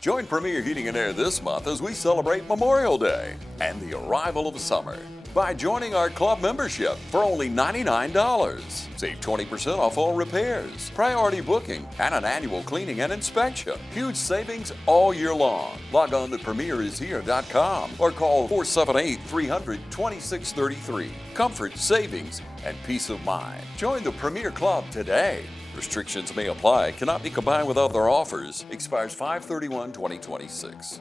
Join Premier Heating and Air this month as we celebrate Memorial Day and the arrival of summer by joining our club membership for only $99. Save 20% off all repairs, priority booking, and an annual cleaning and inspection. Huge savings all year long. Log on to premierishere.com or call 478-300-2633. Comfort, savings, and peace of mind. Join the Premier Club today. Restrictions may apply. Cannot be combined with other offers. Expires 5/31/2026.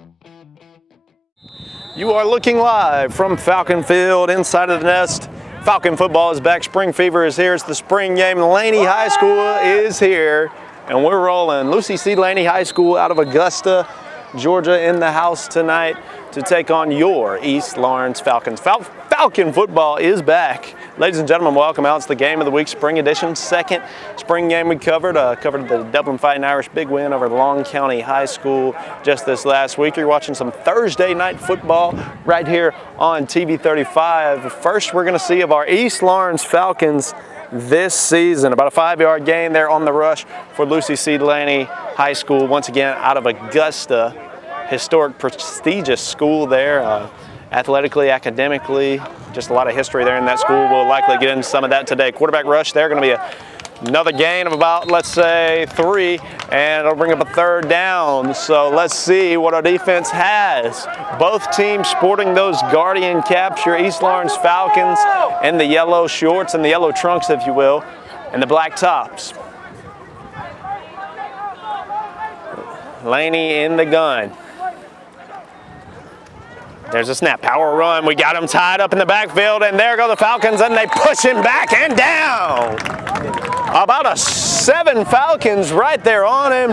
You are looking live from Falcon Field inside of the nest. Falcon football is back. Spring fever is here. It's the spring game. Laney High School is here, and we're rolling. Lucy C. Laney High School out of Augusta, Georgia, in the house tonight to take on your East Lawrence Falcons. Falcon football is back. Ladies and gentlemen, welcome out. It's the game of the week, spring edition. Second spring game we covered. Covered the Dublin Fighting Irish big win over Long County High School just this last week. You're watching some Thursday night football right here on TV 35. First, we're going to see of our East Lawrence Falcons this season. About a 5-yard gain there on the rush for Lucy C. Laney High School. Once again, out of Augusta. Historic, prestigious school there. Athletically, academically, just a lot of history there in that school. We'll likely get into some of that today. Quarterback rush there, going to be another gain of about, let's say, 3, and it'll bring up a 3rd down. So let's see what our defense has. Both teams sporting those Guardian caps, your East Lawrence Falcons, and the yellow shorts and the yellow trunks, if you will, and the black tops. Laney in the gun. There's a snap, power run. We got him tied up in the backfield, and there go the Falcons, and they push him back and down. About 7 Falcons right there on him.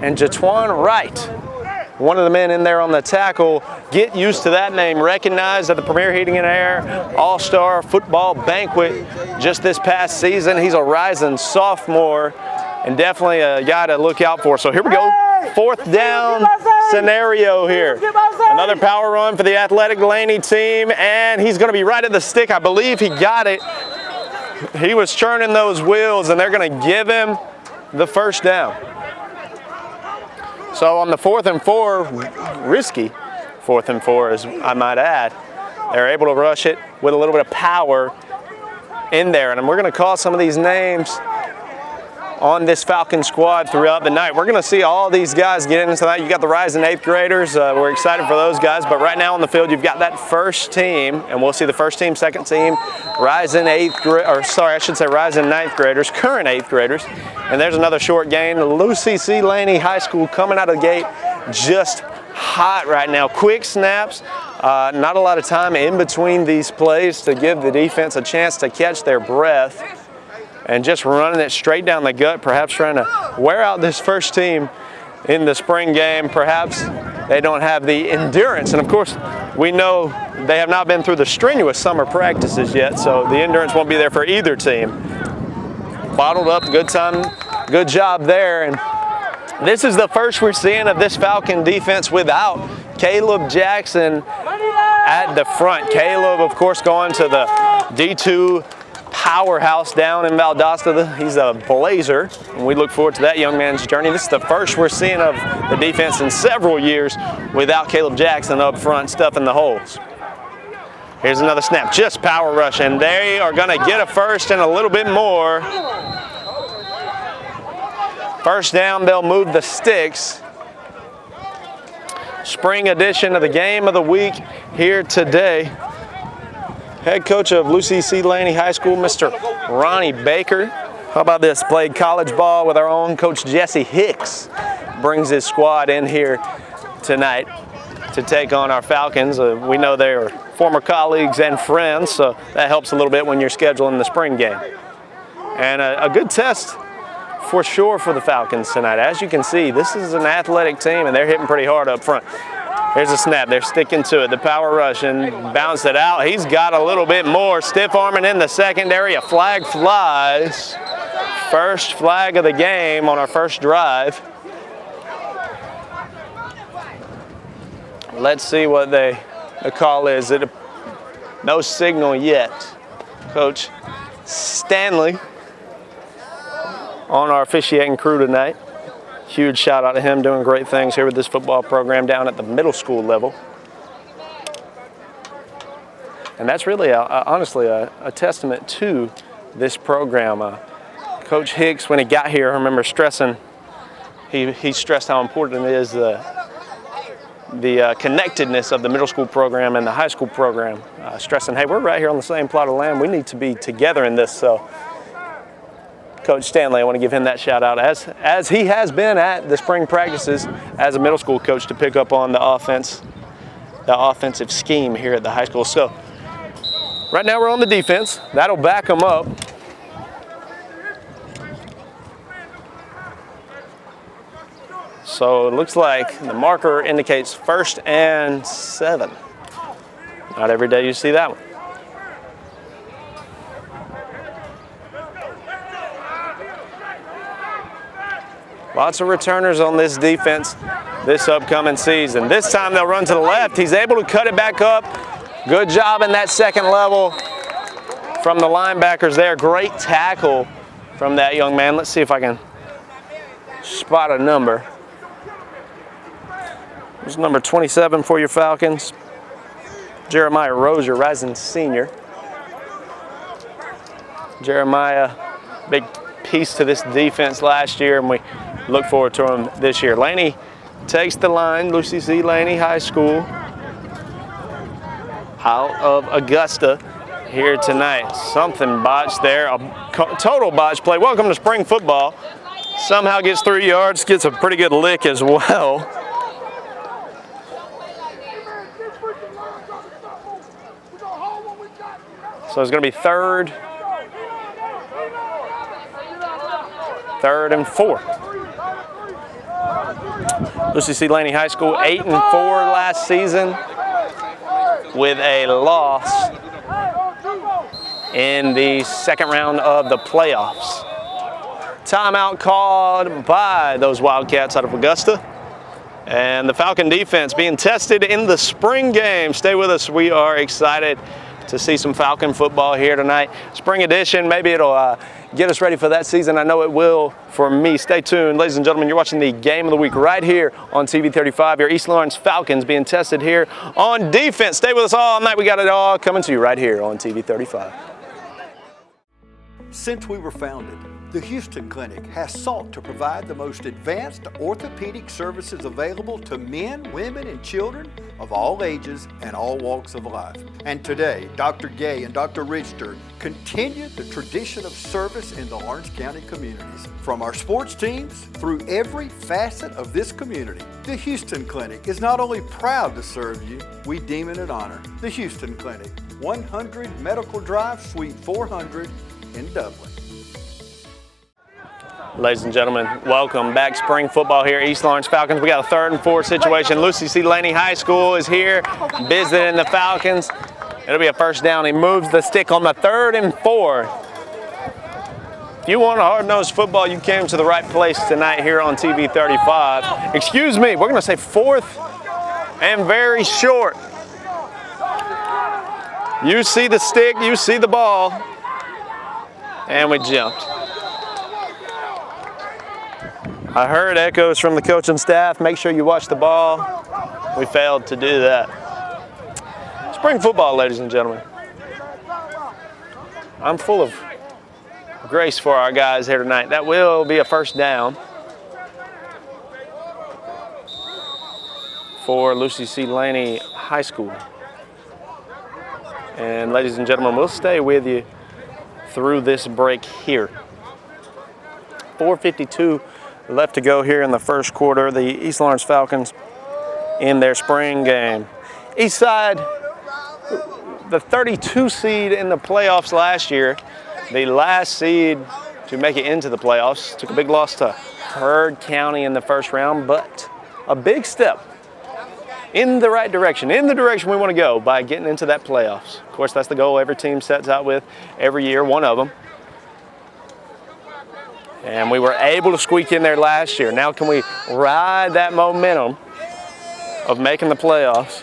And Jatwan Wright, one of the men in there on the tackle. Get used to that name, recognized at the Premier Heating and Air All-Star Football Banquet just this past season. He's a rising sophomore and definitely a guy to look out for. So here we go. 4th down scenario here. Another power run for the athletic Laney team, and he's going to be right at the stick. I believe he got it. He was churning those wheels, and they're going to give him the 1st down. So on the 4th and 4, risky 4th and 4, as I might add, they're able to rush it with a little bit of power in there. And we're going to call some of these names on this Falcon squad throughout the night. We're going to see all these guys get into that. You got the rising 8th graders. We're excited for those guys. But right now on the field, you've got that first team, and we'll see the first team, second team, rising 9th graders, current 8th graders. And there's another short gain. Lucy C. Laney High School coming out of the gate just hot right now. Quick snaps. Not a lot of time in between these plays to give the defense a chance to catch their breath. And just running it straight down the gut, perhaps trying to wear out this first team in the spring game. Perhaps they don't have the endurance. And of course, we know they have not been through the strenuous summer practices yet, so the endurance won't be there for either team. Bottled up, good time, good job there. And this is the first we're seeing of this Falcon defense without Caleb Jackson at the front. Caleb, of course, going to the D2 powerhouse down in Valdosta. He's a Blazer, and we look forward to that young man's journey. This is the first we're seeing of the defense in several years without Caleb Jackson up front stuffing the holes. Here's another snap, just power rush, and they are going to get a 1st and a little bit more. 1st down, they'll move the sticks. Spring edition of the game of the week here today. Head coach of Lucy C. Laney High School, Mr. Ronnie Baker. How about this? Played college ball with our own coach Jesse Hicks. Brings his squad in here tonight to take on our Falcons. We know they are former colleagues and friends, so that helps a little bit when you're scheduling the spring game. And a good test for sure for the Falcons tonight. As you can see, this is an athletic team, and they're hitting pretty hard up front. Here's a snap. They're sticking to it. The power rush and bounce it out. He's got a little bit more. Stiff arming in the secondary. A flag flies. First flag of the game on our first drive. Let's see what the call is. No signal yet. Coach Stanley on our officiating crew tonight. Huge shout out to him, doing great things here with this football program down at the middle school level. And that's really, honestly, a testament to this program. Coach Hicks, when he got here, I remember stressing, he stressed how important it is the connectedness of the middle school program and the high school program, stressing, hey, we're right here on the same plot of land. We need to be together in this. So Coach Stanley, I want to give him that shout out, as he has been at the spring practices as a middle school coach, to pick up on the offensive scheme here at the high school. So right now we're on the defense. That'll back them up. So it looks like the marker indicates 1st and 7. Not every day you see that one. Lots of returners on this defense this upcoming season. This time they'll run to the left. He's able to cut it back up. Good job in that second level from the linebackers there. Great tackle from that young man. Let's see if I can spot a number. There's number 27 for your Falcons. Jeremiah Rozier, rising senior. Jeremiah, big piece to this defense last year, and we look forward to him this year. Laney takes the line, Lucy C. Laney High School, out of Augusta here tonight. Something botched there, a total botch play. Welcome to spring football. Somehow gets 3 yards, gets a pretty good lick as well. So it's going to be third and 4. Lucy C. Laney High School 8-4 last season, with a loss in the second round of the playoffs. Timeout called by those Wildcats out of Augusta. And the Falcon defense being tested in the spring game. Stay with us. We are excited to see some Falcon football here tonight. Spring edition, maybe it'll get us ready for that season. I know it will for me. Stay tuned. Ladies and gentlemen, you're watching the Game of the Week right here on TV 35. Your East Lawrence Falcons being tested here on defense. Stay with us all night. We got it all coming to you right here on TV 35. Since we were founded, the Houston Clinic has sought to provide the most advanced orthopedic services available to men, women, and children of all ages and all walks of life. And today, Dr. Gay and Dr. Richter continue the tradition of service in the Lawrence County communities. From our sports teams through every facet of this community, the Houston Clinic is not only proud to serve you, we deem it an honor. The Houston Clinic, 100 Medical Drive, Suite 400 in Dublin. Ladies and gentlemen, welcome back. Spring football here, East Lawrence Falcons. We got a 3rd and 4 situation. Lucy C. Laney High School is here, visiting the Falcons. It'll be a first down. He moves the stick on the 3rd and 4. If you want a hard-nosed football, you came to the right place tonight here on TV 35. Excuse me, we're going to say 4th and very short. You see the stick, you see the ball, and we jumped. I heard echoes from the coaching staff. Make sure you watch the ball. We failed to do that. Spring football, ladies and gentlemen. I'm full of grace for our guys here tonight. That will be a first down for Lucy C. Laney High School. And ladies and gentlemen, we'll stay with you through this break here. 4:52 left to go here in the first quarter. The East Lawrence Falcons in their spring game. East Side, the 32 seed in the playoffs last year, the last seed to make it into the playoffs, took a big loss to Heard County in the first round, but a big step in the right direction, in the direction we want to go by getting into that playoffs. Of course, that's the goal every team sets out with every year, one of them. And we were able to squeak in there last year. Now can we ride that momentum of making the playoffs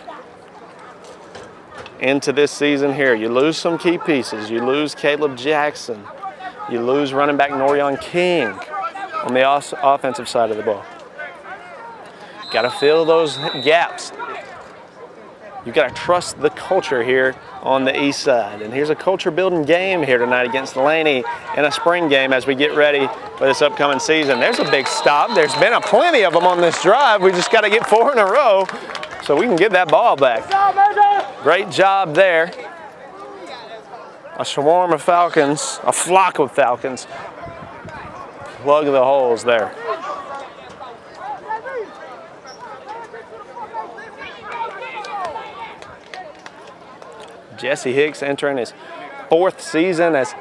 into this season here? You lose some key pieces. You lose Caleb Jackson. You lose running back Norion King on the offensive side of the ball. Got to fill those gaps. You've got to trust the culture here on the east side. And here's a culture-building game here tonight against Laney in a spring game as we get ready for this upcoming season. There's a big stop. There's been plenty of them on this drive. We just got to get 4 in a row so we can get that ball back. Great job there. A swarm of Falcons, a flock of Falcons. Plug the holes there. Jesse Hicks entering his 4th season as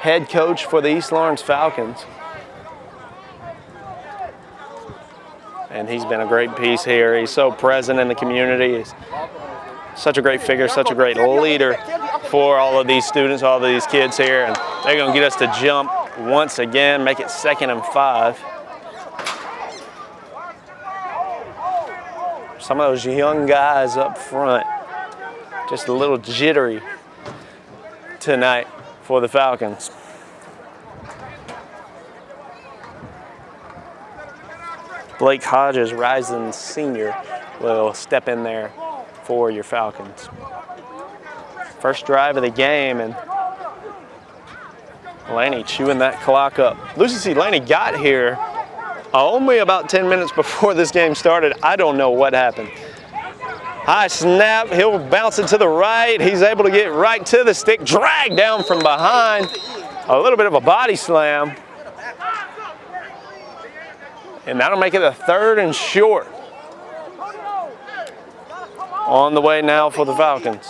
head coach for the East Lawrence Falcons. And he's been a great piece here. He's so present in the community. He's such a great figure, such a great leader for all of these students, all of these kids here. And they're going to get us to jump once again, make it 2nd and 5. Some of those young guys up front, just a little jittery tonight for the Falcons. Blake Hodges, rising senior, will step in there for your Falcons. First drive of the game, and Laney chewing that clock up. Lucy C. Laney got here only about 10 minutes before this game started. I don't know what happened. High snap, he'll bounce it to the right. He's able to get right to the stick, dragged down from behind. A little bit of a body slam. And that'll make it a 3rd and short. On the way now for the Falcons.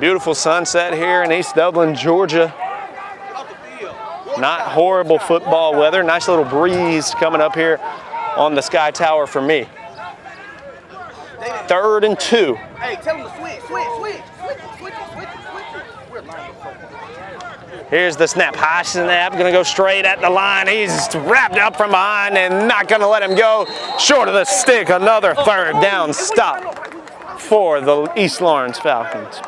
Beautiful sunset here in East Dublin, Georgia. Not horrible football weather. Nice little breeze coming up here on the Sky Tower for me. 3rd and 2. Hey, tell him to switch. Here's the snap, high snap, gonna go straight at the line. He's wrapped up from behind and not gonna let him go. Short of the stick, another 3rd down stop for the East Lawrence Falcons.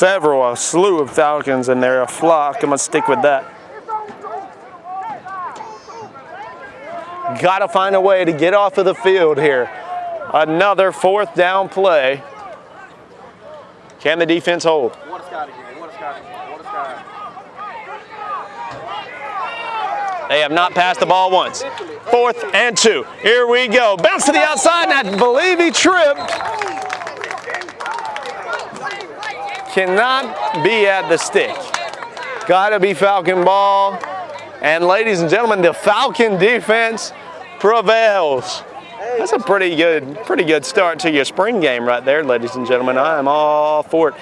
A slew of Falcons, and they're a flock. I'm gonna stick with that. Gotta find a way to get off of the field here. Another 4th down play. Can the defense hold? They have not passed the ball once. 4th and 2. Here we go. Bounce to the outside, and I believe he tripped. Cannot be at the stick. Gotta be Falcon ball. And ladies and gentlemen, the Falcon defense prevails. That's a pretty good start to your spring game right there, ladies and gentlemen. I am all for it.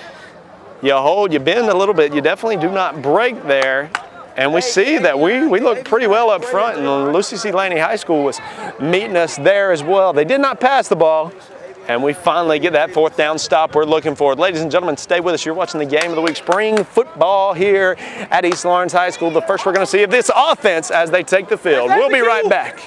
You hold, you bend a little bit. You definitely do not break there. And we see that we look pretty well up front, and Lucy C. Laney High School was meeting us there as well. They did not pass the ball, and we finally get that 4th down stop we're looking for. Ladies and gentlemen, stay with us. You're watching the Game of the Week, spring football here at East Lawrence High School. The first we're going to see of this offense as they take the field. We'll be right back.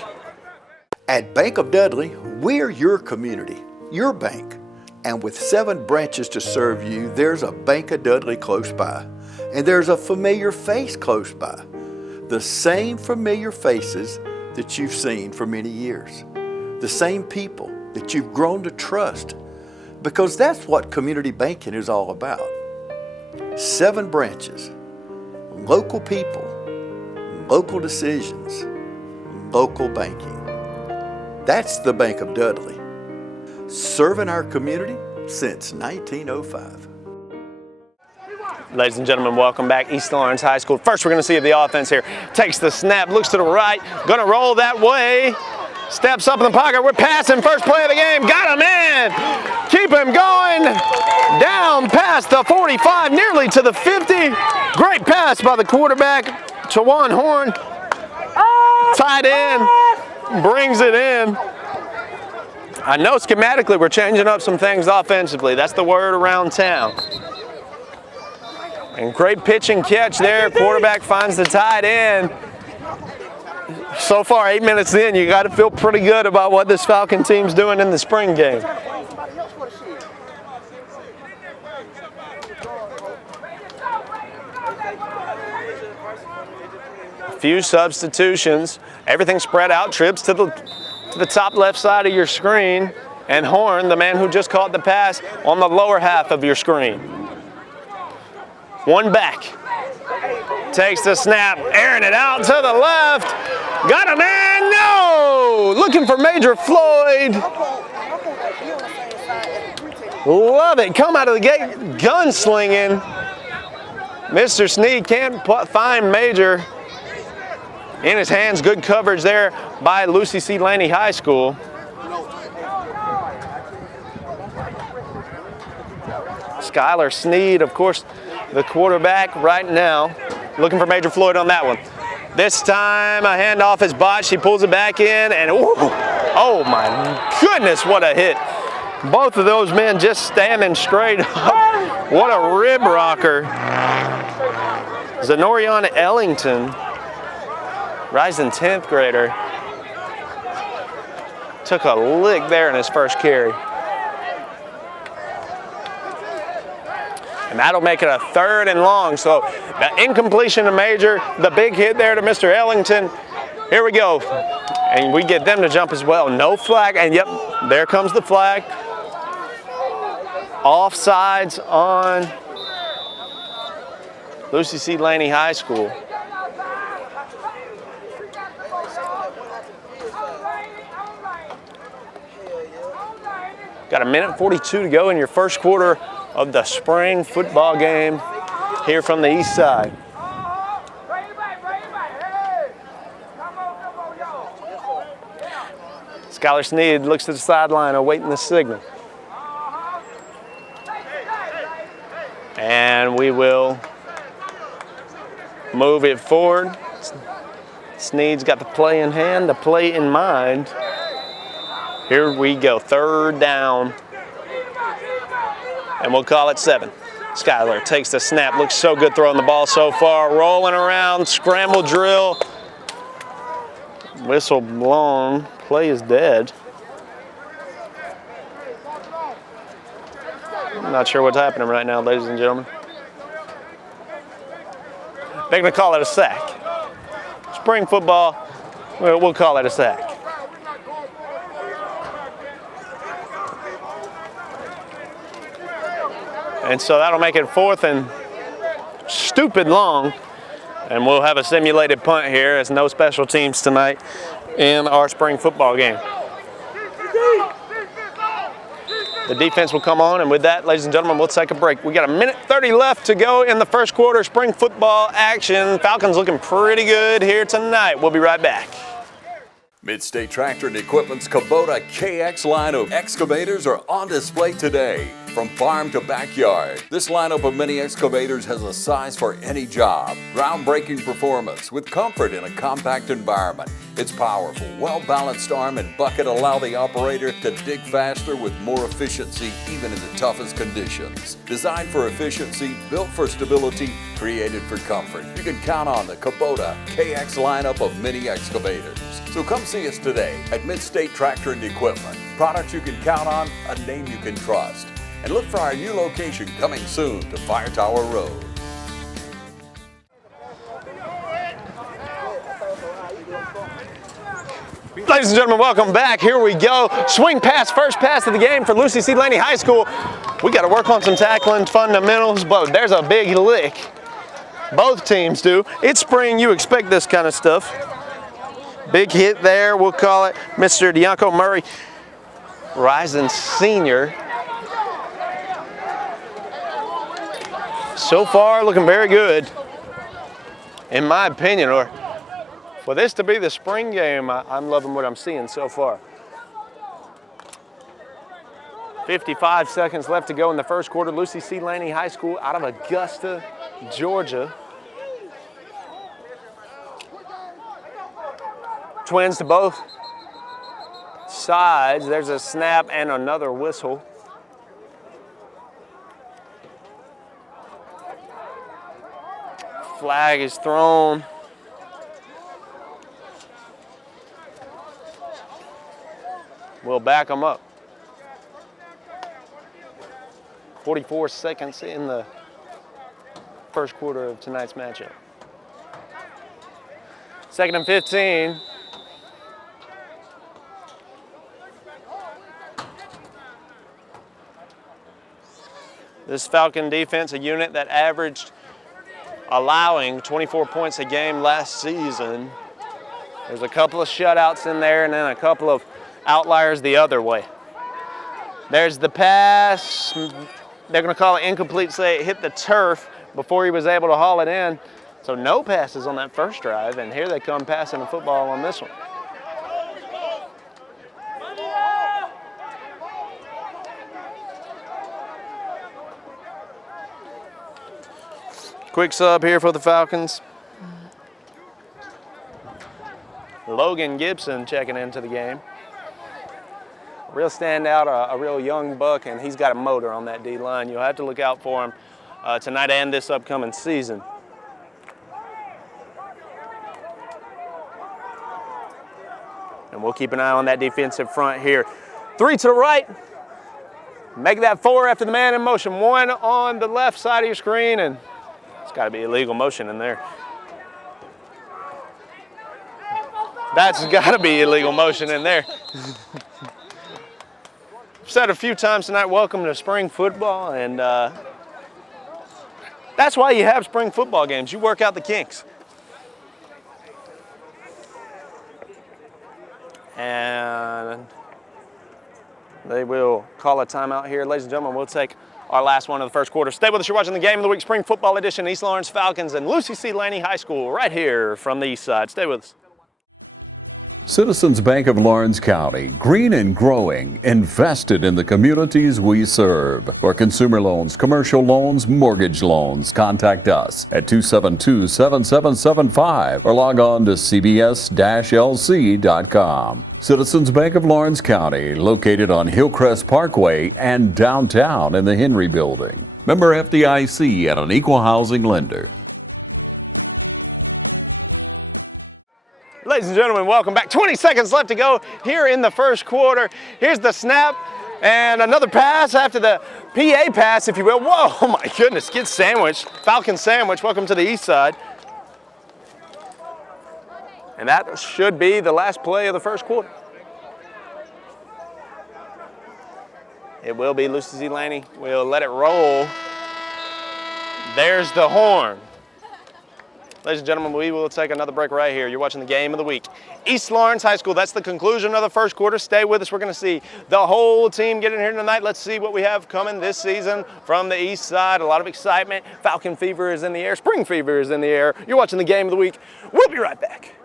At Bank of Dudley, we're your community, your bank. And with 7 branches to serve you, there's a Bank of Dudley close by. And there's a familiar face close by. The same familiar faces that you've seen for many years. The same people that you've grown to trust. Because that's what community banking is all about. 7 branches, local people, local decisions, local banking. That's the Bank of Dudley, serving our community since 1905. Ladies and gentlemen, welcome back, East Lawrence High School. First, we're going to see if the offense here takes the snap, looks to the right, going to roll that way, steps up in the pocket. We're passing, first play of the game, got him in, keep him going, down past the 45, nearly to the 50. Great pass by the quarterback, Chawan Horn, tight end, brings it in. I know schematically we're changing up some things offensively. That's the word around town. And great pitch and catch there. Quarterback finds the tight end. So far, 8 minutes in, you got to feel pretty good about what this Falcon team's doing in the spring game. A few substitutions. Everything spread out. Trips to the top left side of your screen. And Horn, the man who just caught the pass, on the lower half of your screen. One back. Takes the snap, airing it out to the left. Got a man, no! Looking for Major Floyd. Love it, come out of the gate, gunslinging. Mr. Sneed can't find Major. In his hands, good coverage there by Lucy C. Laney High School. Skylar Sneed, of course, the quarterback right now, looking for Major Floyd on that one. This time a handoff is botched. She pulls it back in, and oh my goodness, what a hit. Both of those men just standing straight up. What a rib rocker. Zenorion Ellington, rising 10th grader, took a lick there in his first carry. And that'll make it a 3rd and long. So the incompletion to Major, the big hit there to Mr. Ellington. Here we go. And we get them to jump as well. No flag, and yep, there comes the flag. Offsides on Lucy C. Laney High School. Got a minute 42 to go in your first quarter of the spring football game here from the east side. Skylar Sneed looks to the sideline awaiting the signal. And we will move it forward. Sneed's got the play in hand, the play in mind. Here we go, 3rd down. And we'll call it 7. Skylar takes the snap, looks so good throwing the ball so far, rolling around, scramble drill. Whistle blown, play is dead. I'm not sure what's happening right now, ladies and gentlemen. They're gonna call it a sack. Spring football, we'll call it a sack. And so that'll make it 4th and stupid long. And we'll have a simulated punt here as no special teams tonight in our spring football game. The defense will come on, and with that, ladies and gentlemen, we'll take a break. We got a minute 30 left to go in the first quarter spring football action. Falcons looking pretty good here tonight. We'll be right back. Mid-State Tractor and Equipment's Kubota KX line of excavators are on display today. From farm to backyard, this lineup of mini excavators has a size for any job. Groundbreaking performance with comfort in a compact environment. Its powerful, well-balanced arm and bucket allow the operator to dig faster with more efficiency even in the toughest conditions. Designed for efficiency, built for stability, created for comfort. You can count on the Kubota KX lineup of mini excavators. So come see us today at Mid-State Tractor and Equipment. Products you can count on, a name you can trust. And look for our new location coming soon to Fire Tower Road. Ladies and gentlemen, welcome back. Here we go. Swing pass, first pass of the game for Lucy C. Laney High School. We got to work on some tackling fundamentals, but there's a big lick. Both teams do. It's spring, you expect this kind of stuff. Big hit there, we'll call it Mr. Deonko Murray, rising senior. So far, looking very good, in my opinion. Or for this to be the spring game, I'm loving what I'm seeing so far. 55 seconds left to go in the first quarter. Lucy C. Laney High School out of Augusta, Georgia. Twins to both sides. There's a snap and another whistle. Flag is thrown. We'll back them up. 44 seconds in the first quarter of tonight's matchup. 2nd and 15. This Falcon defense, a unit that averaged allowing 24 points a game last season. There's a couple of shutouts in there and then a couple of outliers the other way. There's the pass. They're going to call it incomplete, say it hit the turf before he was able to haul it in. So no passes on that first drive, and here they come passing the football on this one. Quick sub here for the Falcons. Logan Gibson checking into the game. Real standout, a real young buck, and he's got a motor on that D-line. You'll have to look out for him tonight and this upcoming season. And we'll keep an eye on that defensive front here. 3 to the right. Make that 4 after the man in motion. 1 on the left side of your screen, and it's got to be illegal motion in there. That's got to be illegal motion in there. I've said a few times tonight, welcome to spring football, and that's why you have spring football games. You work out the kinks. And they will call a timeout here. Ladies and gentlemen, we'll take our last one of the first quarter. Stay with us. You're watching the Game of the Week Spring Football Edition, East Lawrence Falcons and Lucy C. Laney High School, right here from the east side. Stay with us. Citizens Bank of Lawrence County, green and growing, invested in the communities we serve. For consumer loans, commercial loans, mortgage loans, contact us at 272-7775 or log on to cbs-lc.com. Citizens Bank of Lawrence County, located on Hillcrest Parkway and downtown in the Henry Building. Member FDIC and an equal housing lender. Ladies and gentlemen, welcome back. 20 seconds left to go here in the first quarter. Here's the snap and another pass after the PA pass, if you will. Whoa, oh my goodness, get sandwiched. Falcon sandwich, welcome to the east side. And that should be the last play of the first quarter. It will be. Lucy Z. Laney will let it roll. There's the horn. Ladies and gentlemen, we will take another break right here. You're watching the Game of the Week. East Lawrence High School, that's the conclusion of the first quarter. Stay with us. We're going to see the whole team get in here tonight. Let's see what we have coming this season from the east side. A lot of excitement. Falcon fever is in the air. Spring fever is in the air. You're watching the Game of the Week. We'll be right back.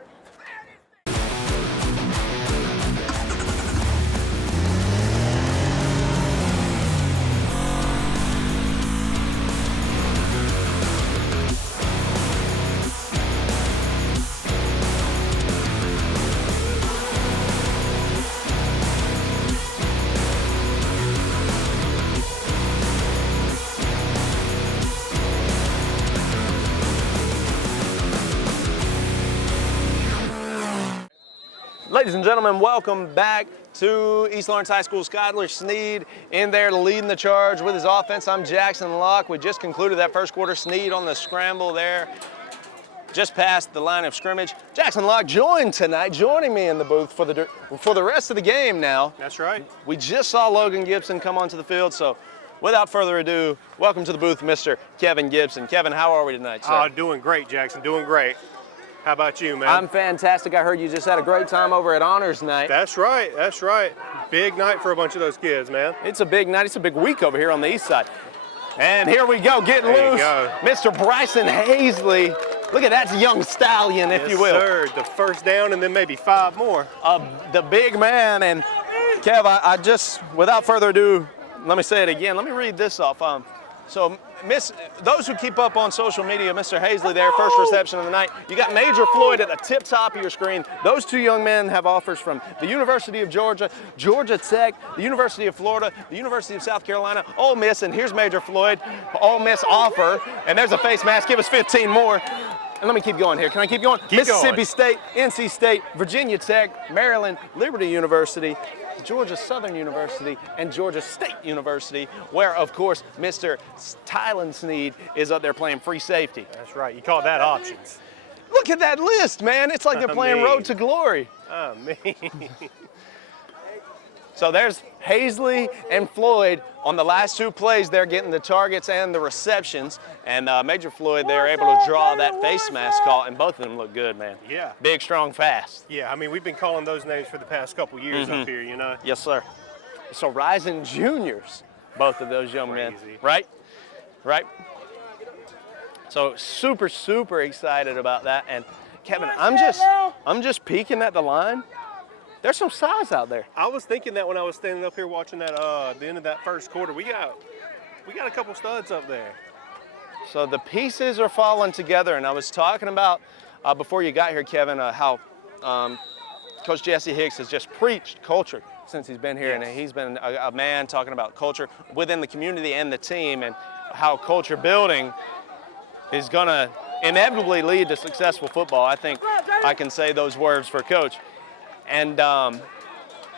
Ladies and gentlemen, welcome back to East Lawrence High School. Skylar Sneed in there leading the charge with his offense. I'm Jackson Locke. We just concluded that first quarter. Sneed on the scramble there, just past the line of scrimmage. Jackson Locke joining me in the booth for the rest of the game now. That's right. We just saw Logan Gibson come onto the field, so without further ado, welcome to the booth, Mr. Kevin Gibson. Kevin, how are we tonight, sir? Doing great, Jackson, doing great. How about you, man? I'm fantastic. I heard you just had a great time over at Honors Night. That's right, that's right. Big night for a bunch of those kids, man. It's a big night. It's a big week over here on the east side. And here we go, getting loose. Mr. Bryson Hazley. Look at that young stallion, if you will. Yes, sir. The first down and then maybe 5 more. The big man. And Kev, I just, without further ado, let me say it again. Let me read this off. So, those who keep up on social media, Mr. Hazley there, first reception of the night. You got Major Floyd at the tip top of your screen. Those two young men have offers from the University of Georgia, Georgia Tech, the University of Florida, the University of South Carolina, Ole Miss, and here's Major Floyd, Ole Miss offer, and there's a face mask. Give us 15 more. And let me keep going here. Can I keep going? Mississippi State, NC State, Virginia Tech, Maryland, Liberty University, Georgia Southern University, and Georgia State University, where, of course, Mr. Tylen Sneed is up there playing free safety. That's right. You call that options. Look at that list, man. It's like they're playing Road to Glory. Oh, man. So there's Hazley and Floyd on the last 2 plays. They're getting the targets and the receptions. And Major Floyd, they're able to draw that face mask call, and both of them look good, man. Yeah. Big, strong, fast. Yeah, I mean, we've been calling those names for the past couple years up here, you know? Yes, sir. So rising juniors, both of those young men, right? Right? So super, super excited about that. And Kevin, I'm just peeking at the line. There's some size out there. I was thinking that when I was standing up here watching that the end of that first quarter. We got a couple studs up there. So the pieces are falling together, and I was talking about before you got here, Kevin, how Coach Jesse Hicks has just preached culture since he's been here, and he's been a man talking about culture within the community and the team, and how culture building is going to inevitably lead to successful football. I think I can say those words for Coach. And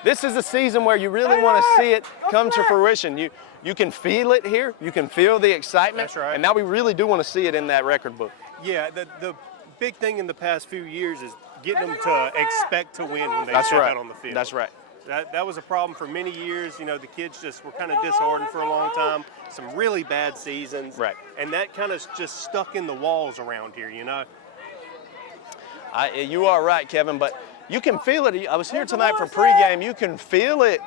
this is a season where you really want to see it come to fruition. You can feel it here. You can feel the excitement. That's right. And now we really do want to see it in that record book. Yeah, the big thing in the past few years is getting them to expect to win when they step out on the field. That's right. That was a problem for many years. You know, the kids just were kind of disheartened for a long time. Some really bad seasons. Right. And that kind of just stuck in the walls around here, you know? You are right, Kevin, but you can feel it. I was here tonight for pregame. You can feel it.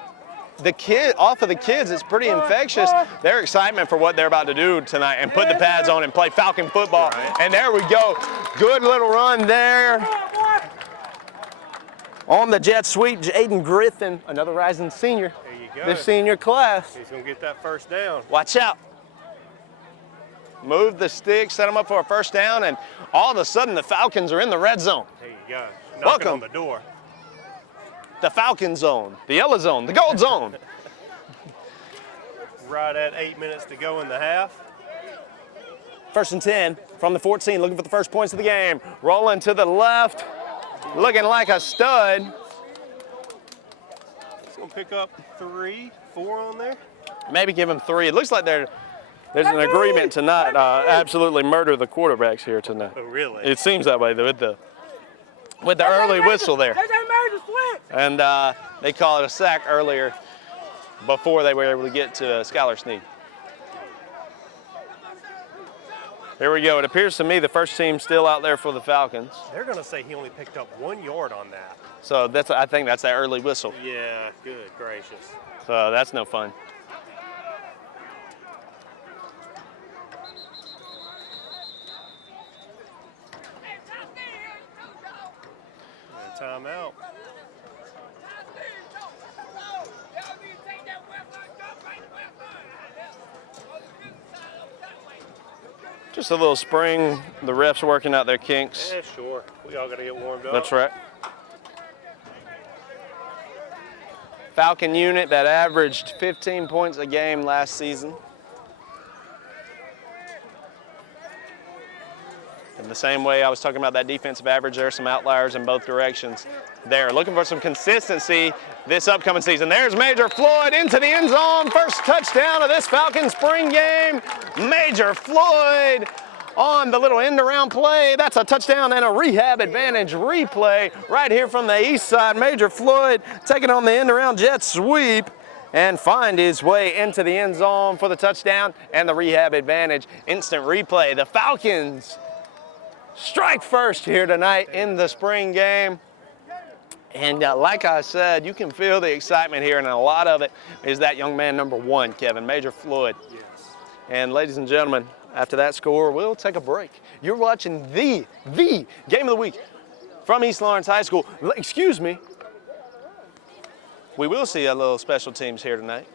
Off of the kids, it's pretty infectious. Their excitement for what they're about to do tonight and put the pads on and play Falcon football. Right. And there we go. Good little run there. On the jet sweep, Jaden Griffin, another rising senior. There you go. This senior class. He's going to get that first down. Watch out. Move the stick, set them up for a first down, and all of a sudden the Falcons are in the red zone. There you go. Knocking Welcome. on the door. The Falcon zone, the yellow zone, the gold zone. Right at 8 minutes to go in the half. 1st and 10 from the 14, looking for the first points of the game. Rolling to the left, looking like a stud. He's going to pick up 3, 4 on there. Maybe give him 3. It looks like there's an agreement to not absolutely murder the quarterbacks here tonight. Oh, really? It seems that way with the early whistle there. And they call it a sack earlier before they were able to get to Skylar Sneed. Here we go. It appears to me the first team still out there for the Falcons. They're going to say he only picked up 1 yard on that. So I think that's that early whistle. Yeah, good gracious. So that's no fun. Timeout. Just a little spring. The refs working out their kinks. Yeah, sure. We all got to get warmed up. That's right. Falcon unit that averaged 15 points a game last season. In the same way I was talking about that defensive average, there are some outliers in both directions there. Looking for some consistency this upcoming season. There's Major Floyd into the end zone. First touchdown of this Falcon spring game. Major Floyd on the little end around play. That's a touchdown and a rehab advantage replay right here from the east side. Major Floyd taking on the end around jet sweep and find his way into the end zone for the touchdown and the rehab advantage. Instant replay. The Falcons strike first here tonight in the spring game. And like I said, you can feel the excitement here, and a lot of it is that young man number 1, Kevin, Major Floyd. Yes. And ladies and gentlemen, after that score, we'll take a break. You're watching the game of the week from East Lawrence High School. Excuse me. We will see a little special teams here tonight.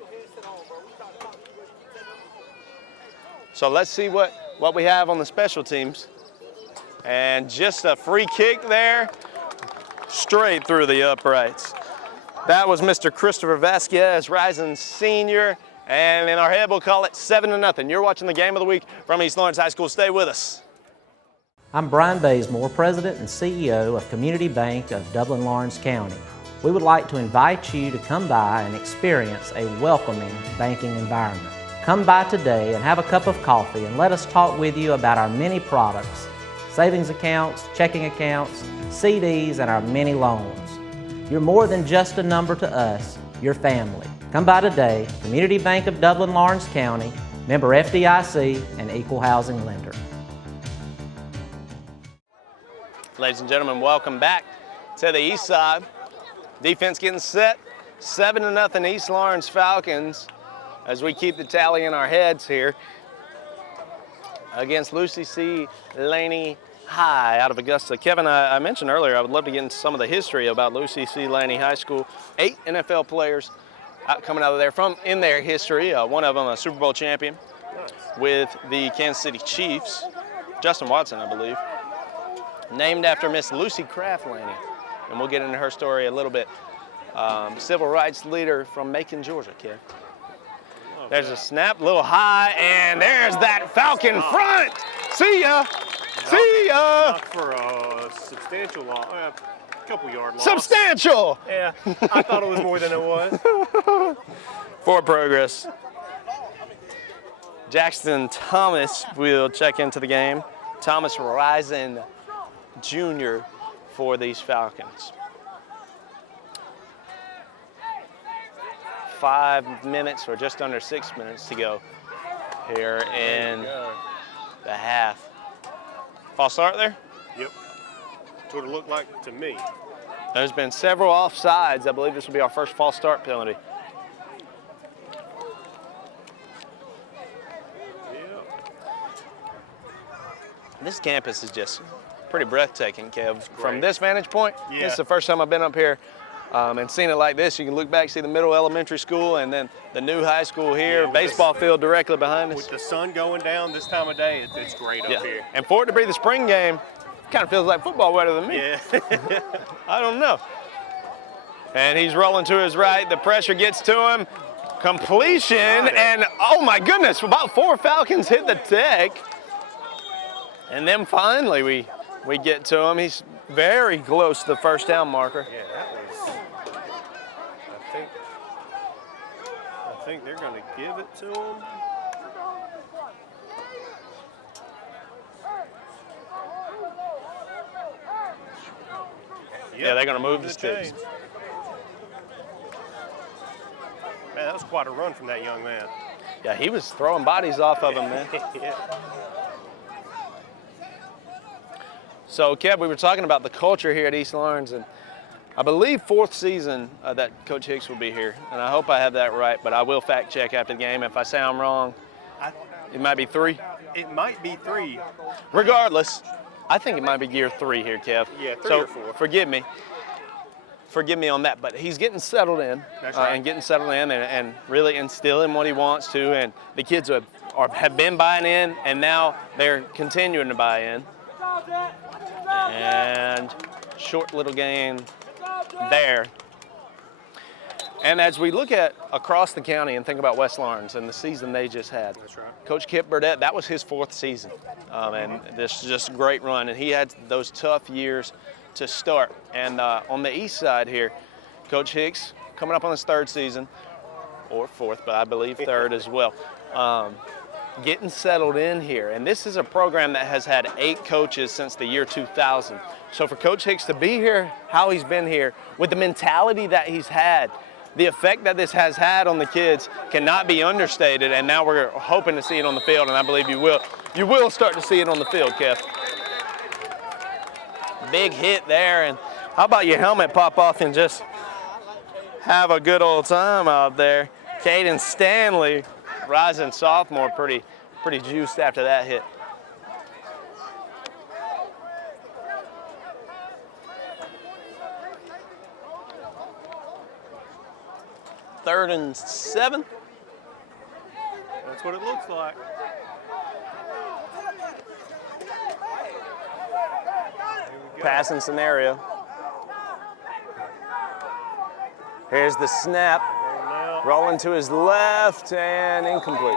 So let's see what we have on the special teams. And just a free kick there, straight through the uprights. That was Mr. Christopher Vasquez, rising senior. And in our head, we'll call it 7-0. You're watching the game of the week from East Lawrence High School. Stay with us. I'm Brian Bazemore, President and CEO of Community Bank of Dublin-Lawrence County. We would like to invite you to come by and experience a welcoming banking environment. Come by today and have a cup of coffee and let us talk with you about our many products, savings accounts, checking accounts, CDs, and our many loans. You're more than just a number to us, you're family. Come by today, Community Bank of Dublin, Lawrence County, member FDIC, and equal housing lender. Ladies and gentlemen, welcome back to the east side. Defense getting set, 7-0 East Lawrence Falcons as we keep the tally in our heads here against Lucy C. Laney High out of Augusta. Kevin, I mentioned earlier I would love to get into some of the history about Lucy C. Laney High School. 8 NFL players coming out of there in their history. One of them a Super Bowl champion with the Kansas City Chiefs, Justin Watson, I believe, named after Miss Lucy Craft Laney. And we'll get into her story a little bit. Civil rights leader from Macon, Georgia, Kev. There's a snap, a little high, and there's that Falcon front. See ya. See ya. Not for a substantial loss, a couple yard loss. Substantial. Yeah, I thought it was more than it was. Forward progress. Jackson Thomas will check into the game. Thomas Risen Jr. for these Falcons. 5 minutes or just under 6 minutes to go here in the half. False start there? Yep. That's what it looked like to me. There's been several offsides. I believe this will be our first false start penalty. This campus is just pretty breathtaking, Kev. From this vantage point, this is the first time I've been up here and seen it like this. You can look back, see the middle elementary school, and then the new high school here, baseball field directly behind us. With the sun going down this time of day, it's great up here. And for it to be the spring game, kind of feels like football weather to me. Yeah. I don't know. And he's rolling to his right. The pressure gets to him. Completion, and oh my goodness, about 4 Falcons hit the deck. And then finally we get to him. He's very close to the first down marker. Yeah, that was, I think they're going to give it to him. Yeah, they're going to move the sticks. Man, that was quite a run from that young man. Yeah, he was throwing bodies off of him, man. Yeah. So, Kev, we were talking about the culture here at East Lawrence, and I believe 4th season that Coach Hicks will be here, and I hope I have that right, but I will fact check after the game. If I sound wrong, it might be 3. It might be 3. Regardless, I think it might be year 3 here, Kev. Yeah, 3 so or 4. Forgive me on that, but he's getting settled in. That's right. And getting settled in and really instilling what he wants to, and the kids have been buying in, and now they're continuing to buy in. And short little gain there. And as we look at across the county and think about West Lawrence and the season they just had, that's right. Coach Kip Burdett, that was his 4th season. And this is just a great run. And he had those tough years to start. And on the east side here, Coach Hicks coming up on his 3rd season, or 4th, but I believe 3rd as well. Getting settled in here. And this is a program that has had 8 coaches since the year 2000. So for Coach Hicks to be here, how he's been here, with the mentality that he's had, the effect that this has had on the kids cannot be understated, and now we're hoping to see it on the field, and I believe you will. You will start to see it on the field, Kev. Big hit there, and how about your helmet pop off and just have a good old time out there. Caden Stanley, rising sophomore, pretty juiced after that hit. Third and 7. That's what it looks like. Passing scenario. Here's the snap. Rolling to his left and incomplete.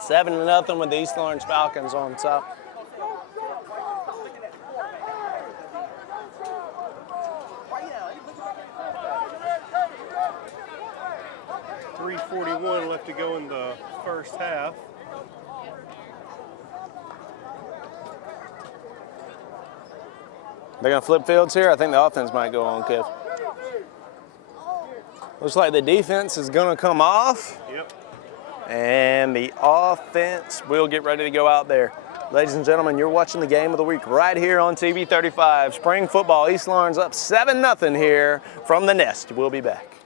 Seven to nothing with the East Lawrence Falcons on top. 2:41 left to go in the first half. They're going to flip fields here. I think the offense might go on, Kev. Looks like the defense is going to come off. Yep. And the offense will get ready to go out there. Ladies and gentlemen, you're watching the game of the week right here on TV 35. Spring football, East Lawrence up 7-0 here from the Nest. We'll be back.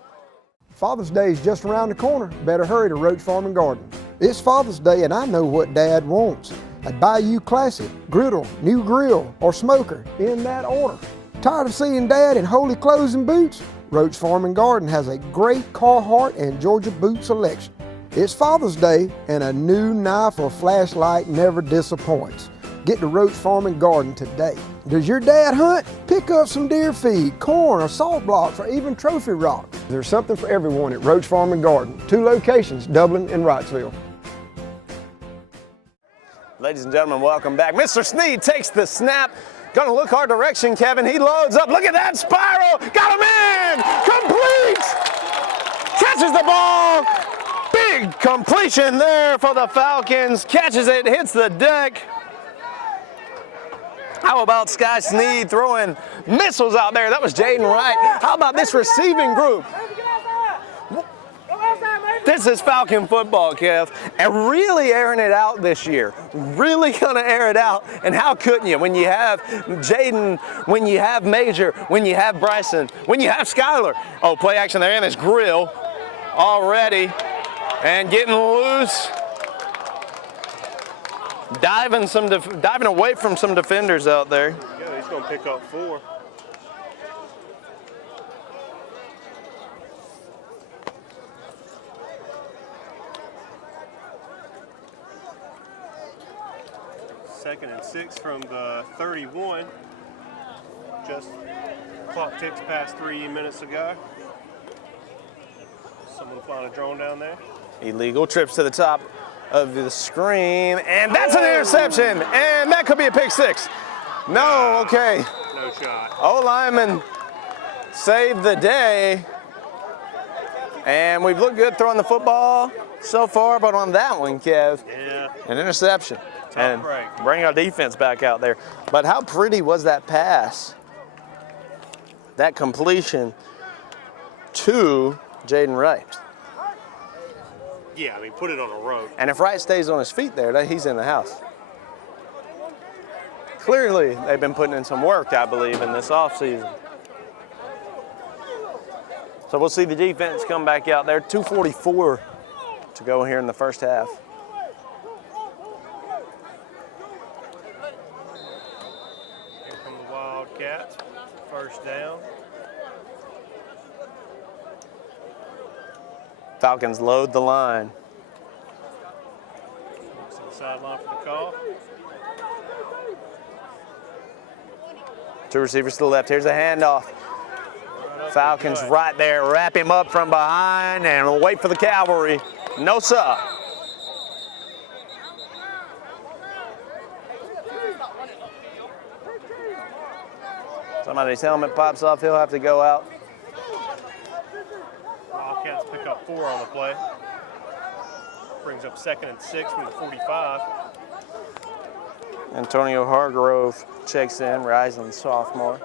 Father's Day is just around the corner. Better hurry to Roach Farm and Garden. It's Father's Day and I know what Dad wants. A Bayou Classic, griddle, new grill, or smoker, in that order. Tired of seeing Dad in holey clothes and boots? Roach Farm and Garden has a great Carhartt and Georgia boot selection. It's Father's Day and a new knife or flashlight never disappoints. Get to Roach Farm and Garden today. Does your dad hunt? Pick up some deer feed, corn, or salt blocks, or even trophy rocks. There's something for everyone at Roach Farm and Garden. 2 locations, Dublin and Wrightsville. Ladies and gentlemen, welcome back. Mr. Sneed takes the snap. Gonna look our direction, Kevin. He loads up. Look at that spiral. Got him in. Complete. Catches the ball. Big completion there for the Falcons. Catches it, hits the deck. How about Sky Sneed throwing missiles out there? That was Jaden Wright. How about this receiving group? This is Falcon football, Kev, and really airing it out this year. Really gonna air it out, and how couldn't you? When you have Jaden, when you have Major, when you have Bryson, when you have Skylar. Oh, play action there, and it's Grill already, and getting loose. Diving away from some defenders out there. Yeah, he's gonna pick up 4. Second and 6 from the 31. Just clock ticks past 3 minutes ago. Someone flying a drone down there. Illegal trips to the top of the screen, and that's an interception, and that could be a pick 6. No, okay. No shot. O-lineman saved the day, and we've looked good throwing the football so far, but on that one, Kev, Yeah. an interception. And break. bring our defense back out there. But how pretty was that pass? That completion to Jaden Wright. Yeah, I mean, put it on a rope. And if Wright stays on his feet there, he's in the house. Clearly, they've been putting in some work, I believe, in this offseason. So we'll see the defense come back out there. 2:44 to go here in the first half. Here come the Wildcats. First down. Falcons load the line. Looks to the sideline for the call. 2 receivers to the left. Here's a handoff. Falcons right there. Wrap him up from behind and wait for the cavalry. No, sir. Somebody's helmet pops off. He'll have to go out. Wildcats pick up 4 on the play. Brings up second and 6 from the 45. Antonio Hargrove checks in, rising sophomore.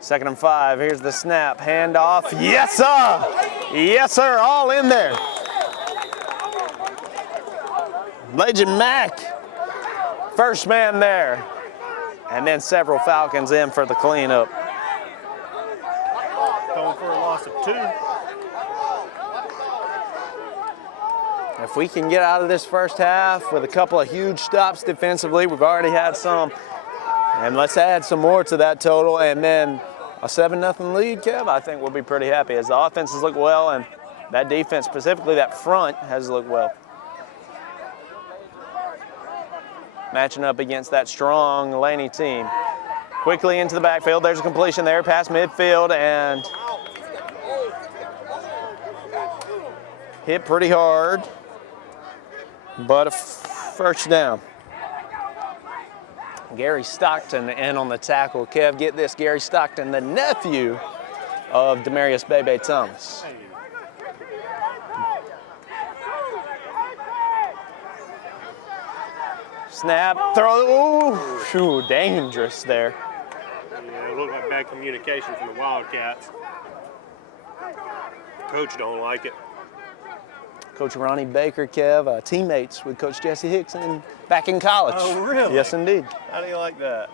Second and 5, here's the snap, handoff, yes sir! Yes sir, all in there. Legend Mack, first man there. And then several Falcons in for the cleanup. Going for a loss of 2. If we can get out of this first half with a couple of huge stops defensively, we've already had some, and let's add some more to that total, and then a 7-0 lead, Kev, I think we'll be pretty happy as the offenses look well, and that defense, specifically that front, has looked well. Matching up against that strong Laney team. Quickly into the backfield, there's a completion there past midfield, and hit pretty hard, but a first down. Gary Stockton in on the tackle. Kev, get this, Gary Stockton, the nephew of Demarius Bebe Thomas. Snap, throw, ooh, phew, dangerous there. Yeah, it looked like bad communication from the Wildcats. Coach don't like it. Coach Ronnie Baker, Kev, teammates with Coach Jesse Hickson back in college. Oh, really? Yes, indeed. How do you like that?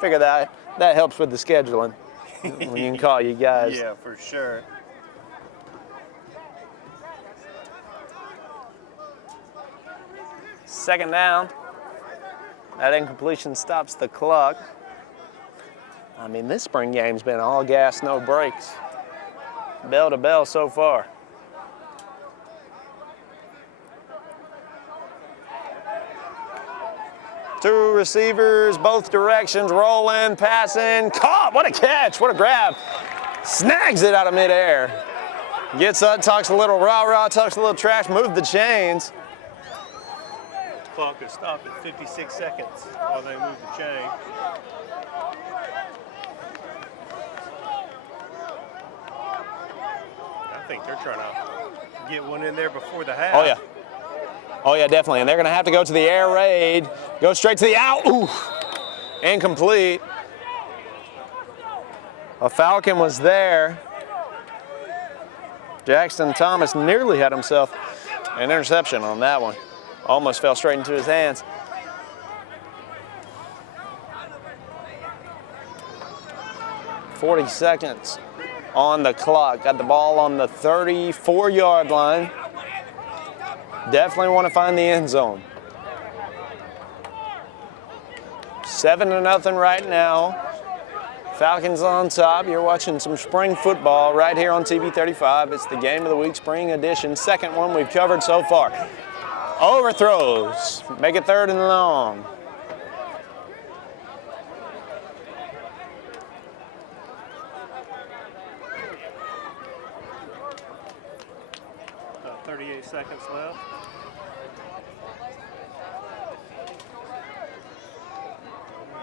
Figure that helps with the scheduling when you can call you guys. Yeah, for sure. Second down. That incompletion stops the clock. I mean, this spring game's been all gas, no brakes. Bell to bell so far. Two receivers, both directions, rolling, passing, caught. What a catch, what a grab. Snags it out of midair. Gets up, talks a little rah-rah, talks a little trash, moved the chains. Clock is stopped at 56 seconds while they move the chain. I think they're trying to get one in there before the half. Oh, yeah. Oh, yeah, definitely. And they're going to have to go to the air raid. Go straight to the out. Ooh. Incomplete. A Falcon was there. Jackson Thomas nearly had himself an interception on that one. Almost fell straight into his hands. .40 seconds on the clock. Got the ball on the 34-yard line. Definitely want to find the end zone. 7-0 right now. Falcons on top. You're watching some spring football right here on TV 35. It's the Game of the Week Spring Edition. Second one we've covered so far. Overthrows. Make it 3rd and long. 38 seconds left.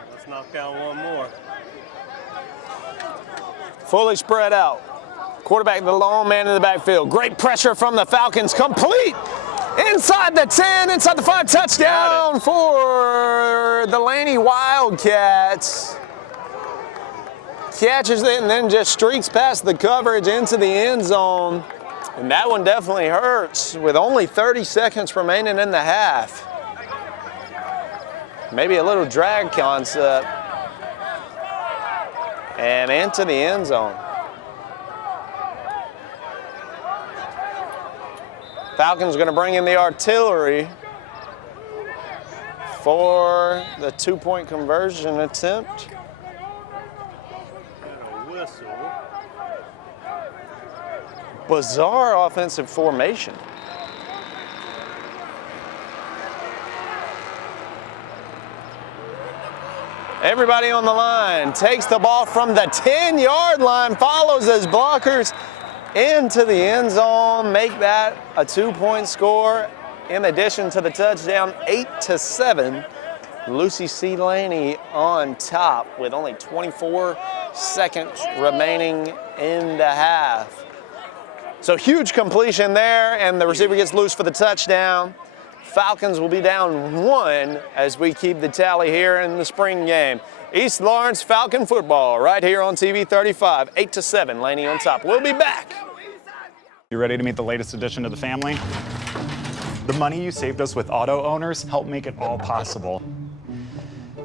Let's knock down one more. Fully spread out. Quarterback, the lone man in the backfield. Great pressure from the Falcons. Complete. Inside the 10, inside the 5, touchdown for the Laney Wildcats. Catches it and then just streaks past the coverage into the end zone. And that one definitely hurts with only 30 seconds remaining in the half. Maybe a little drag concept. And into the end zone. Falcons going to bring in the artillery for the 2-point conversion attempt. And a whistle. Bizarre offensive formation. Everybody on the line takes the ball from the 10-yard line, follows his blockers into the end zone, make that a 2-point score in addition to the touchdown, 8-7. Lucy C. Laney on top with only 24 seconds remaining in the half. So huge completion there, and the receiver gets loose for the touchdown. Falcons will be down 1 as we keep the tally here in the spring game. East Lawrence Falcon football right here on TV 35, 8-7, Laney on top. We'll be back. You ready to meet the latest addition to the family? The money you saved us with auto owners helped make it all possible.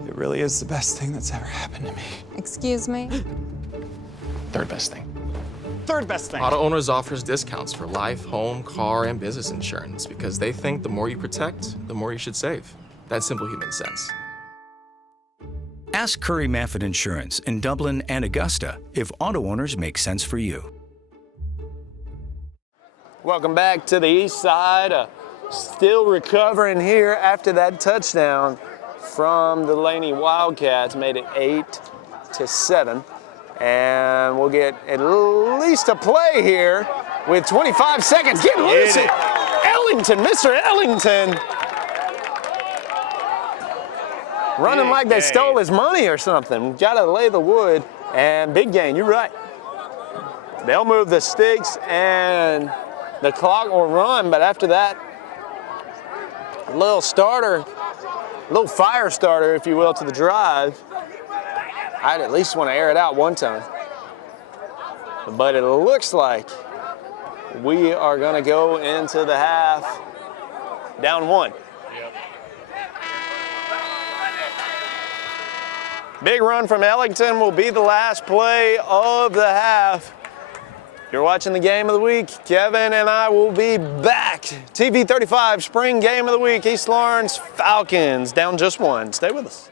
It really is the best thing that's ever happened to me. Excuse me? Third best thing. Third best thing. Auto Owners offers discounts for life, home, car, and business insurance because they think the more you protect, the more you should save. That's simple human sense. Ask Curry Maffett Insurance in Dublin and Augusta if auto owners make sense for you. Welcome back to the east side. Still recovering here after that touchdown from the Laney Wildcats. Made it 8-7. And we'll get at least a play here with 25 seconds. Get loose. Ellington, Mr. Ellington running Big like they gain. stole his money or something. Got to lay the wood, and big gain, you're right. They'll move the sticks, and the clock will run, but after that, a little starter, a little fire starter, if you will, to the drive. I'd at least want to air it out one time. But it looks like we are going to go into the half down 1. Yep. Big run from Ellington will be the last play of the half. You're watching the game of the week. Kevin and I will be back. TV 35 Spring Game of the Week. East Lawrence Falcons down just 1. Stay with us.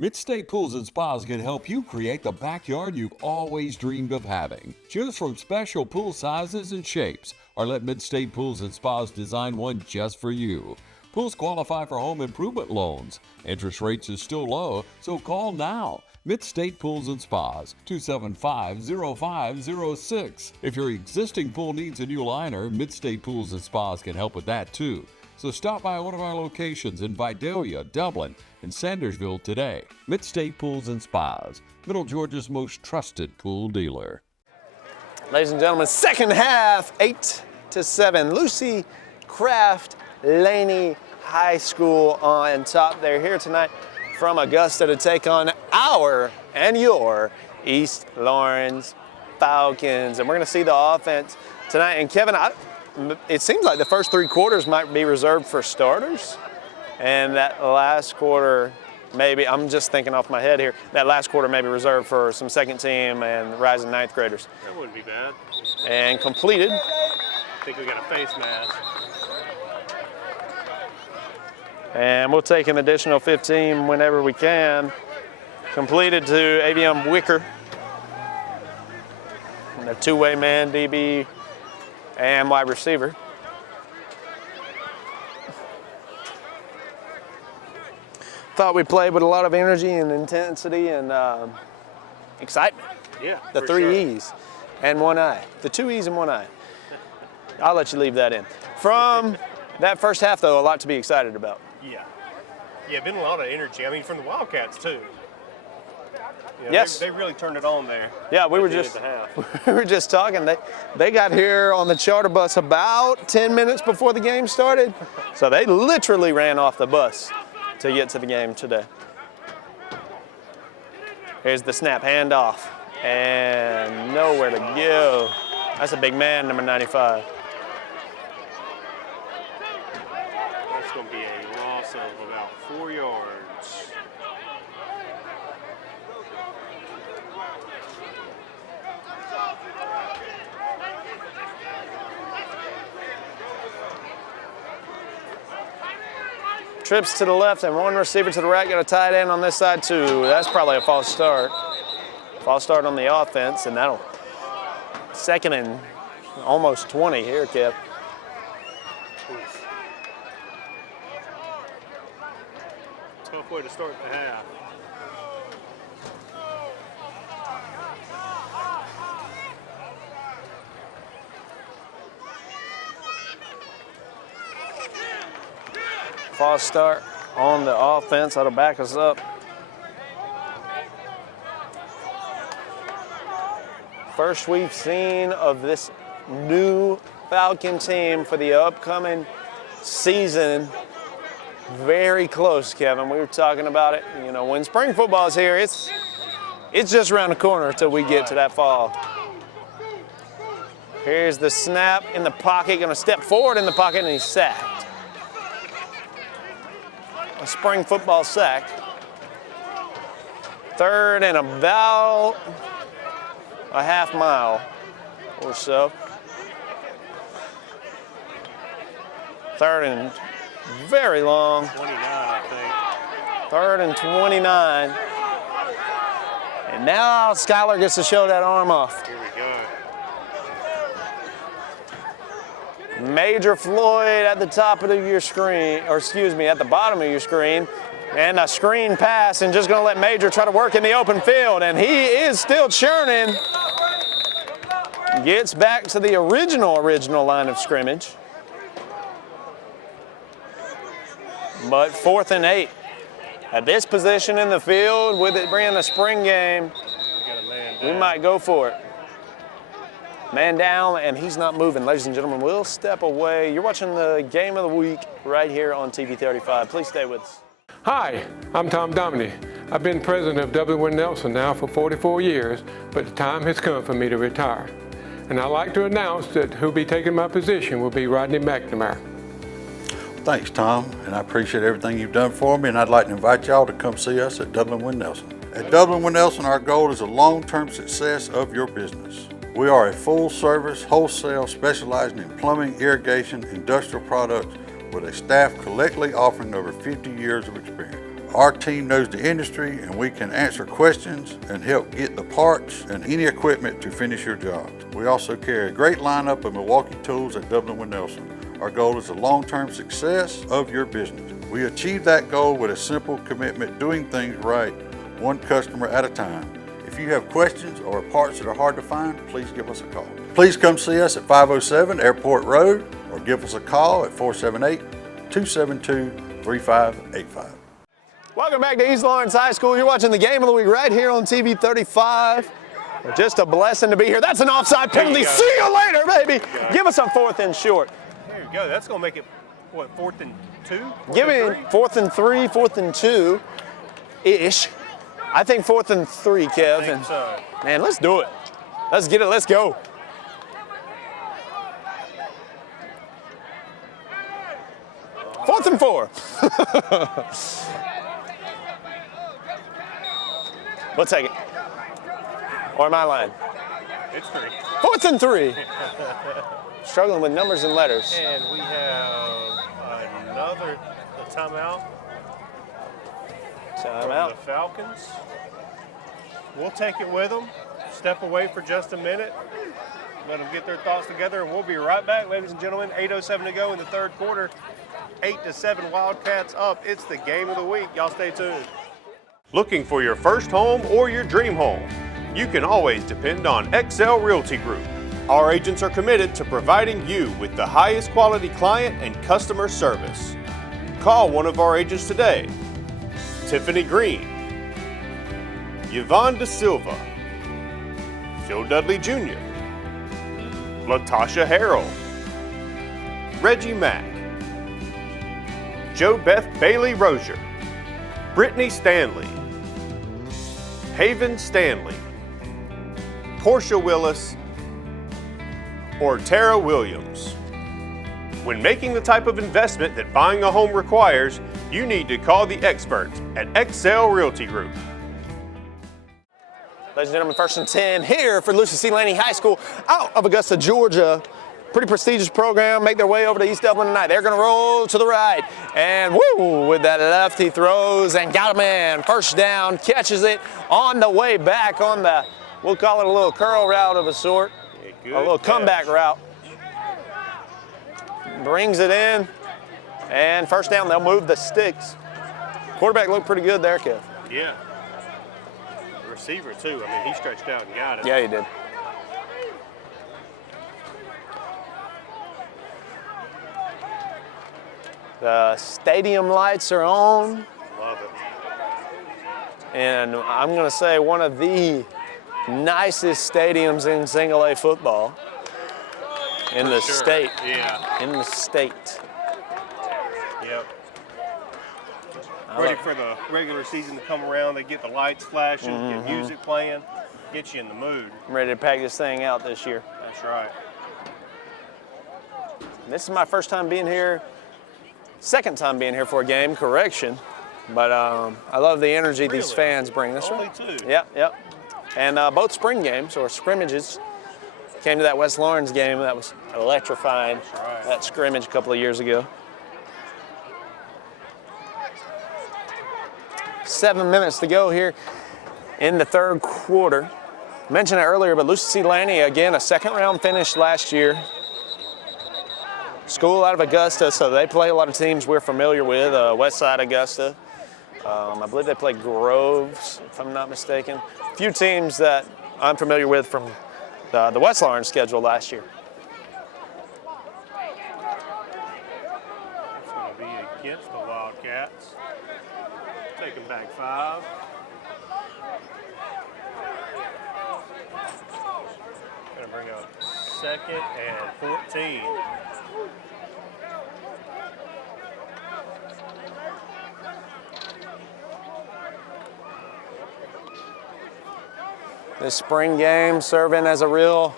Midstate Pools and Spas can help you create the backyard you've always dreamed of having. Choose from special pool sizes and shapes, or let Midstate Pools and Spas design one just for you. Pools qualify for home improvement loans. Interest rates is still low, so call now. Midstate Pools and Spas, 275-0506. If your existing pool needs a new liner, Midstate Pools and Spas can help with that too. So stop by one of our locations in Vidalia, Dublin, and Sandersville today. Midstate Pools and Spas, Middle Georgia's most trusted pool dealer. Ladies and gentlemen, second half, 8-7. Lucy Craft, Laney High School on top. They're here tonight from Augusta to take on our and your East Lawrence Falcons. And we're going to see the offense tonight. And Kevin, it seems like the first 3 quarters might be reserved for starters. And that last quarter, maybe, I'm just thinking off my head here, that last quarter may be reserved for some second team and rising 9th graders. That wouldn't be bad. And completed. I think we got a face mask. And we'll take an additional 15 whenever we can. Completed to Avion Wicker. And a 2-way man, DB, and wide receiver. Thought we played with a lot of energy and intensity and excitement. Yeah, The for 3 sure. E's and 1 I. The 2 E's and 1 I. I'll let you leave that in. From that first half, though, a lot to be excited about. Yeah. Yeah, been a lot of energy. I mean, from the Wildcats, too. You know, Yes. They really turned it on there. Yeah, we were at the end just of the half. we were just talking. They got here on the charter bus about 10 minutes before the game started, so they literally ran off the bus to get to the game today. Here's the snap handoff, and nowhere to go. That's a big man, number 95. That's going to be a loss of about 4 yards. Trips to the left and 1 receiver to the right. Got a tight end on this side too. That's probably a false start. False start on the offense, and that'll second and almost 20 here, Kev. Tough way to start the half. False start on the offense. That'll back us up. First we've seen of this new Falcon team for the upcoming season. Very close, Kevin. We were talking about it. You know, when spring football is here, it's just around the corner until we get to that fall. Here's the snap in the pocket. Going to step forward in the pocket, and he's sacked. A spring football sack. Third and about a half mile or so. Third and very long. 29, I think. Third and 29. And now Skylar gets to show that arm off. Here we go. Major Floyd at the top of your screen, or excuse me, at the bottom of your screen. And a screen pass, and just going to let Major try to work in the open field. And he is still churning. Gets back to the original line of scrimmage. But 4th and 8. At this position in the field, with it being a spring game, we might go for it. Man down, and he's not moving. Ladies and gentlemen, we'll step away. You're watching the game of the week right here on TV 35. Please stay with us. Hi, I'm Tom Dominy. I've been president of W. Nelson now for 44 years, but the time has come for me to retire. And I'd like to announce that who'll be taking my position will be Rodney McNamara. Thanks, Tom, and I appreciate everything you've done for me, and I'd like to invite y'all to come see us at W. Nelson. At W. Nelson, our goal is the long-term success of your business. We are a full-service wholesale specializing in plumbing, irrigation, industrial products with a staff collectively offering over 50 years of experience. Our team knows the industry, and we can answer questions and help get the parts and any equipment to finish your job. We also carry a great lineup of Milwaukee tools at W. Nelson. Our goal is the long-term success of your business. We achieve that goal with a simple commitment, doing things right, one customer at a time. If you have questions or parts that are hard to find, please give us a call. Please come see us at 507 Airport Road or give us a call at 478-272-3585. Welcome back to East Lawrence High School. You're watching the game of the week right here on TV 35. Just a blessing to be here. That's an offside penalty. See you later, baby. Give us a 4th and short. There you go. That's going to make it, what, 4th and 2? Give me 4th and 3, 4th and 2-ish. I think 4th and 3, Kev. I think so. Man, let's do it. Let's get it. Let's go. Fourth and 4. We'll take it. Or am I lying? It's 3. 4th and 3. Struggling with numbers and letters. And we have another timeout. Timeout. The Falcons. We'll take it with them. Step away for just a minute. Let them get their thoughts together, and we'll be right back, ladies and gentlemen. 8:07 to go in the third quarter. 8-7 Wildcats up. It's the game of the week. Y'all stay tuned. Looking for your first home or your dream home? You can always depend on XL Realty Group. Our agents are committed to providing you with the highest quality client and customer service. Call one of our agents today. Tiffany Green, Yvonne Da Silva, Phil Dudley Jr., Latasha Harrell, Reggie Mack, Jo Beth Bailey Rozier, Brittany Stanley, Haven Stanley, Portia Willis, or Tara Williams. When making the type of investment that buying a home requires, you need to call the experts at XL Realty Group. Ladies and gentlemen, 1st and 10 here for Lucy C. Laney High School out of Augusta, Georgia. Pretty prestigious program. Make their way over to East Dublin tonight. They're going to roll to the right. And woo, with that left, he throws and got a man. First down, catches it on the way back on the, we'll call it a little curl route of a sort. A little comeback route. Brings it in. And first down, they'll move the sticks. Quarterback looked pretty good there, Kev. Yeah. The receiver, too. I mean, he stretched out and got it. Yeah, he did. The stadium lights are on. Love it. And I'm going to say one of the nicest stadiums in single A football in the state. Yeah. In the state. Yep. Ready for the regular season to come around. They get the lights flashing, get music playing, get you in the mood. I'm ready to pack this thing out this year. That's right. This is my first time being here. Second time being here for a game, correction. But I love the energy these fans bring. That's Only right. 2. Yep, yep. And both spring games, or scrimmages, came to that West Lawrence game. That was electrifying, right. that scrimmage a couple of years ago. 7 minutes to go here in the third quarter. Mentioned it earlier, but Lucy C. Laney, again, a second-round finish last year. School out of Augusta, so they play a lot of teams we're familiar with, West Side Augusta. I believe they play Groves, if I'm not mistaken. A few teams that I'm familiar with from the West Lawrence schedule last year. It's going to be against the Wildcats. Taking back 5. Gonna bring up 2nd and 14. This spring game serving as a real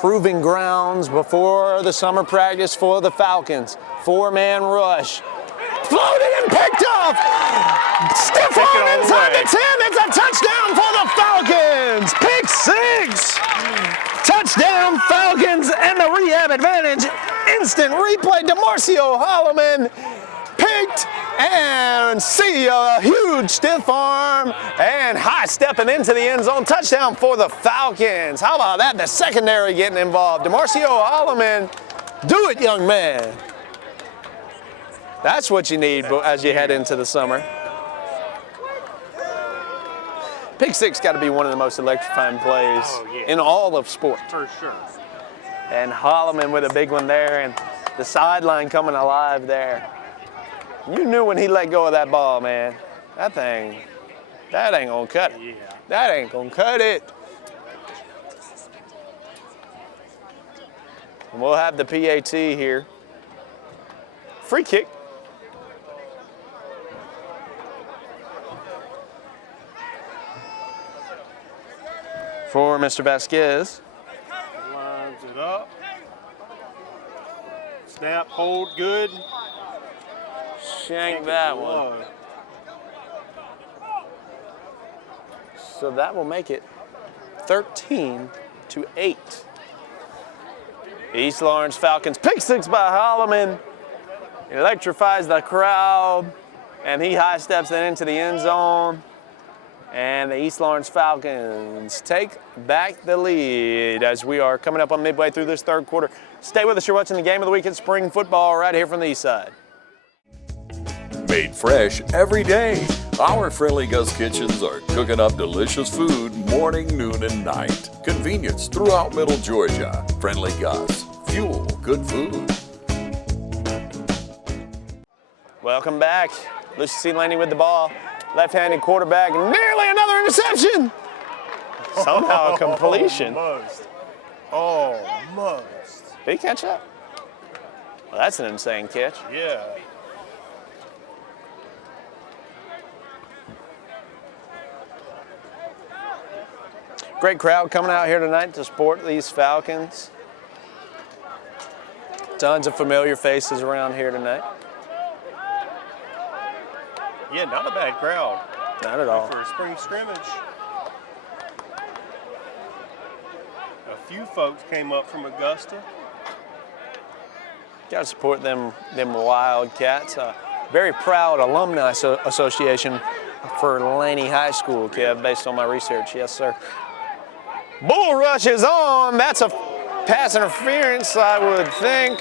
proving grounds before the summer practice for the Falcons. 4-man rush. Floated and picked off. Stiff arm inside the 10. It's a touchdown for the Falcons. Pick 6. Touchdown Falcons and the rehab advantage. Instant replay. DeMarcio Holloman picked and see a huge stiff arm and high stepping into the end zone. Touchdown for the Falcons. How about that? The secondary getting involved. DeMarcio Holloman, do it, young man. That's what you need as you head into the summer. Pick 6 got to be one of the most electrifying plays in all of sport. For sure. And Holloman with a big one there, and the sideline coming alive there. You knew when he let go of that ball, man. That ain't gonna cut it. Yeah. That ain't gonna cut it. And we'll have the PAT here. Free kick. For Mr. Vasquez. Lines it up. Snap, hold, good. Shank that one. So that will make it 13-8. East Lawrence Falcons. Pick 6 by Holloman. Electrifies the crowd. And he high steps it into the end zone. And the East Lawrence Falcons take back the lead as we are coming up on midway through this third quarter. Stay with us. You're watching the game of the week in spring football right here from the east side. Made fresh every day. Our friendly Gus kitchens are cooking up delicious food morning, noon, and night. Convenience throughout Middle Georgia. Friendly Gus. Fuel good food. Welcome back. Lucy C. Laney with the ball. Left-handed quarterback. Nearly another interception. Somehow a completion. Almost. Did he catch that? Well, that's an insane catch. Yeah. Great crowd coming out here tonight to support these Falcons. Tons of familiar faces around here tonight. Yeah, not a bad crowd. Not at all. For a spring scrimmage. A few folks came up from Augusta. Got to support them Wildcats. Very proud alumni association for Laney High School, Kev, based on my research. Yes, sir. Bull rush is on. That's a pass interference, I would think.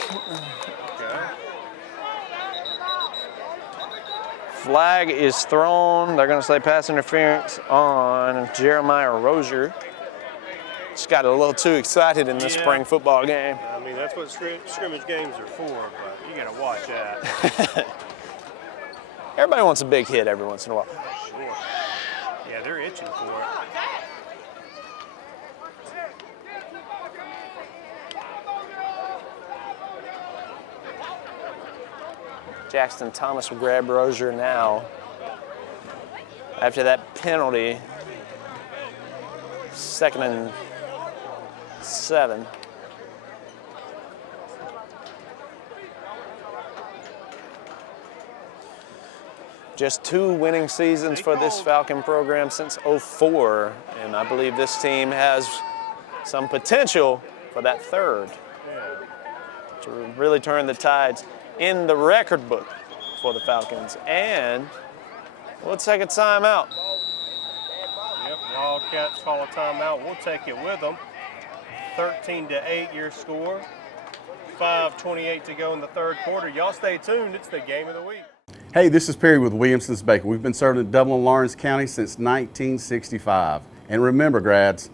Flag is thrown. They're going to say pass interference on Jeremiah Rozier. Just got a little too excited in this spring football game. I mean, that's what scrimmage games are for, but you got to watch that. Everybody wants a big hit every once in a while. Sure. Yeah, they're itching for it. Jackson Thomas will grab Rozier now. After that penalty, 2nd and 7. Just 2 winning seasons for this Falcon program since '04, and I believe this team has some potential for that 3rd to really turn the tides in the record book for the Falcons. And we'll take a timeout. Yep, Wildcats call a timeout. We'll take it with them. 13-8 your score. 5:28 to go in the third quarter. Y'all stay tuned. It's the game of the week. Hey, this is Perry with Williamson's Bakery. We've been serving Dublin Lawrence County since 1965. And remember, grads,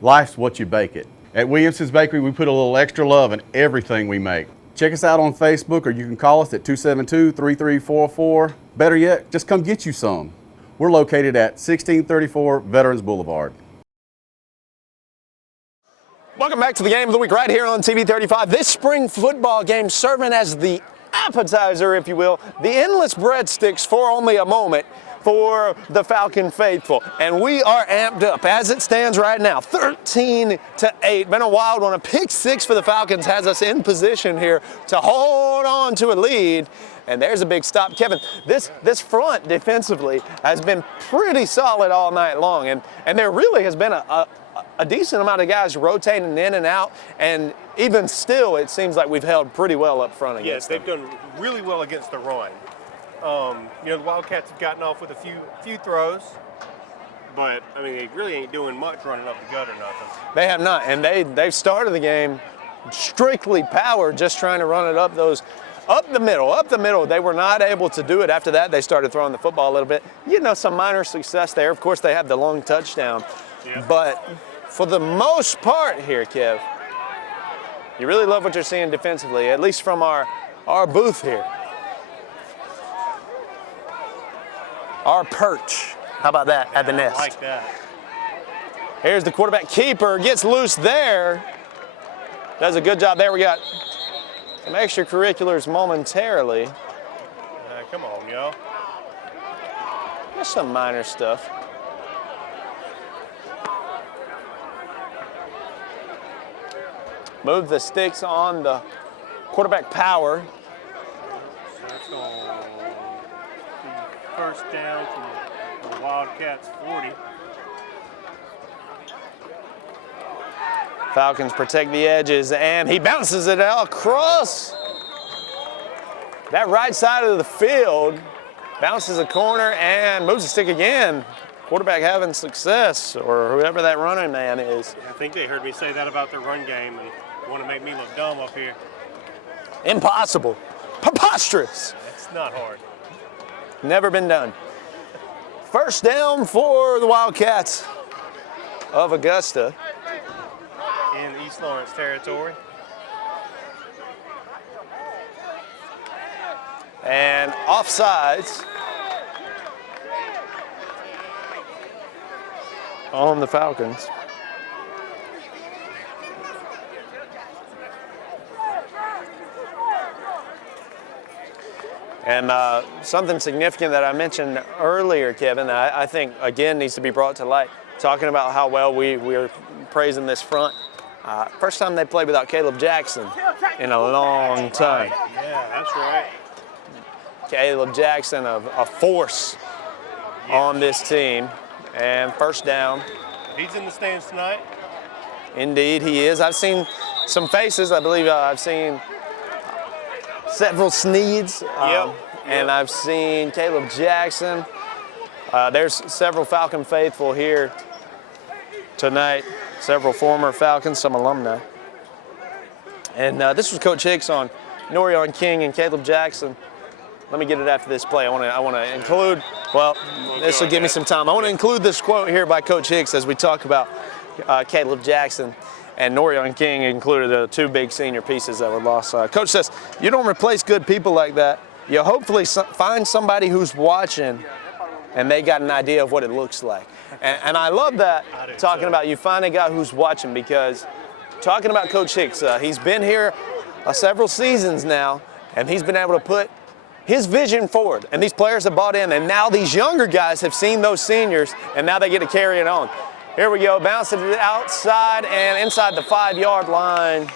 life's what you bake it. At Williamson's Bakery, we put a little extra love in everything we make. Check us out on Facebook, or you can call us at 272-3344. Better yet, just come get you some. We're located at 1634 Veterans Boulevard. Welcome back to the game of the week right here on TV 35. This spring football game serving as the appetizer, if you will, the endless breadsticks for only a moment for the Falcon faithful. And we are amped up as it stands right now, 13-8. Been a wild one. A pick six for the Falcons has us in position here to hold on to a lead. And there's a big stop. Kevin, this front defensively has been pretty solid all night long. And there really has been a decent amount of guys rotating in and out, and even still, it seems like we've held pretty well up front against them. Yes, they've done really well against the run. The Wildcats have gotten off with a few throws, but I mean, they really ain't doing much running up the gut or nothing. They have not, and they've started the game strictly power, just trying to run it up the middle. They were not able to do it. After that, they started throwing the football a little bit. Some minor success there. Of course, they have the long touchdown, but for the most part here, Kev, you really love what you're seeing defensively, at least from our booth here. Our perch. How about that at the nest? I like that. Here's the quarterback keeper, gets loose there. Does a good job there. We got some extracurriculars momentarily. Come on, yo. Just some minor stuff. Move the sticks on the quarterback power. That's on first down from the Wildcats 40. Falcons protect the edges, and he bounces it out across that right side of the field. Bounces a corner and moves the stick again. Quarterback having success, or whoever that running man is. I think they heard me say that about their run game and want to make me look dumb up here. Impossible. Preposterous. It's not hard. Never been done. First down for the Wildcats of Augusta. In East Lawrence territory. And offsides on the Falcons. And something significant that I mentioned earlier, Kevin, that I think, again, needs to be brought to light, talking about how well we're praising this front. First time they played without Caleb Jackson in a long time. Yeah, that's right. Caleb Jackson, a force on this team. And first down. He's in the stands tonight. Indeed, he is. I've seen some faces. I believe I've seen several Sneeds. And I've seen Caleb Jackson. There's several Falcon faithful here tonight. Several former Falcons, some alumni. And this was Coach Hicks on Norion King and Caleb Jackson. Let me get it after this play. I want to include, well, this will give me some time. I want to include this quote here by Coach Hicks as we talk about Caleb Jackson and Norion King included the two big senior pieces that were lost. Coach says, you don't replace good people like that. You hopefully find somebody who's watching and they got an idea of what it looks like. And I love that, talking about you find a guy who's watching, because talking about Coach Hicks, he's been here several seasons now, and he's been able to put his vision forward. And these players have bought in, and now these younger guys have seen those seniors, and now they get to carry it on. Here we go, bouncing it outside and inside the 5-yard line.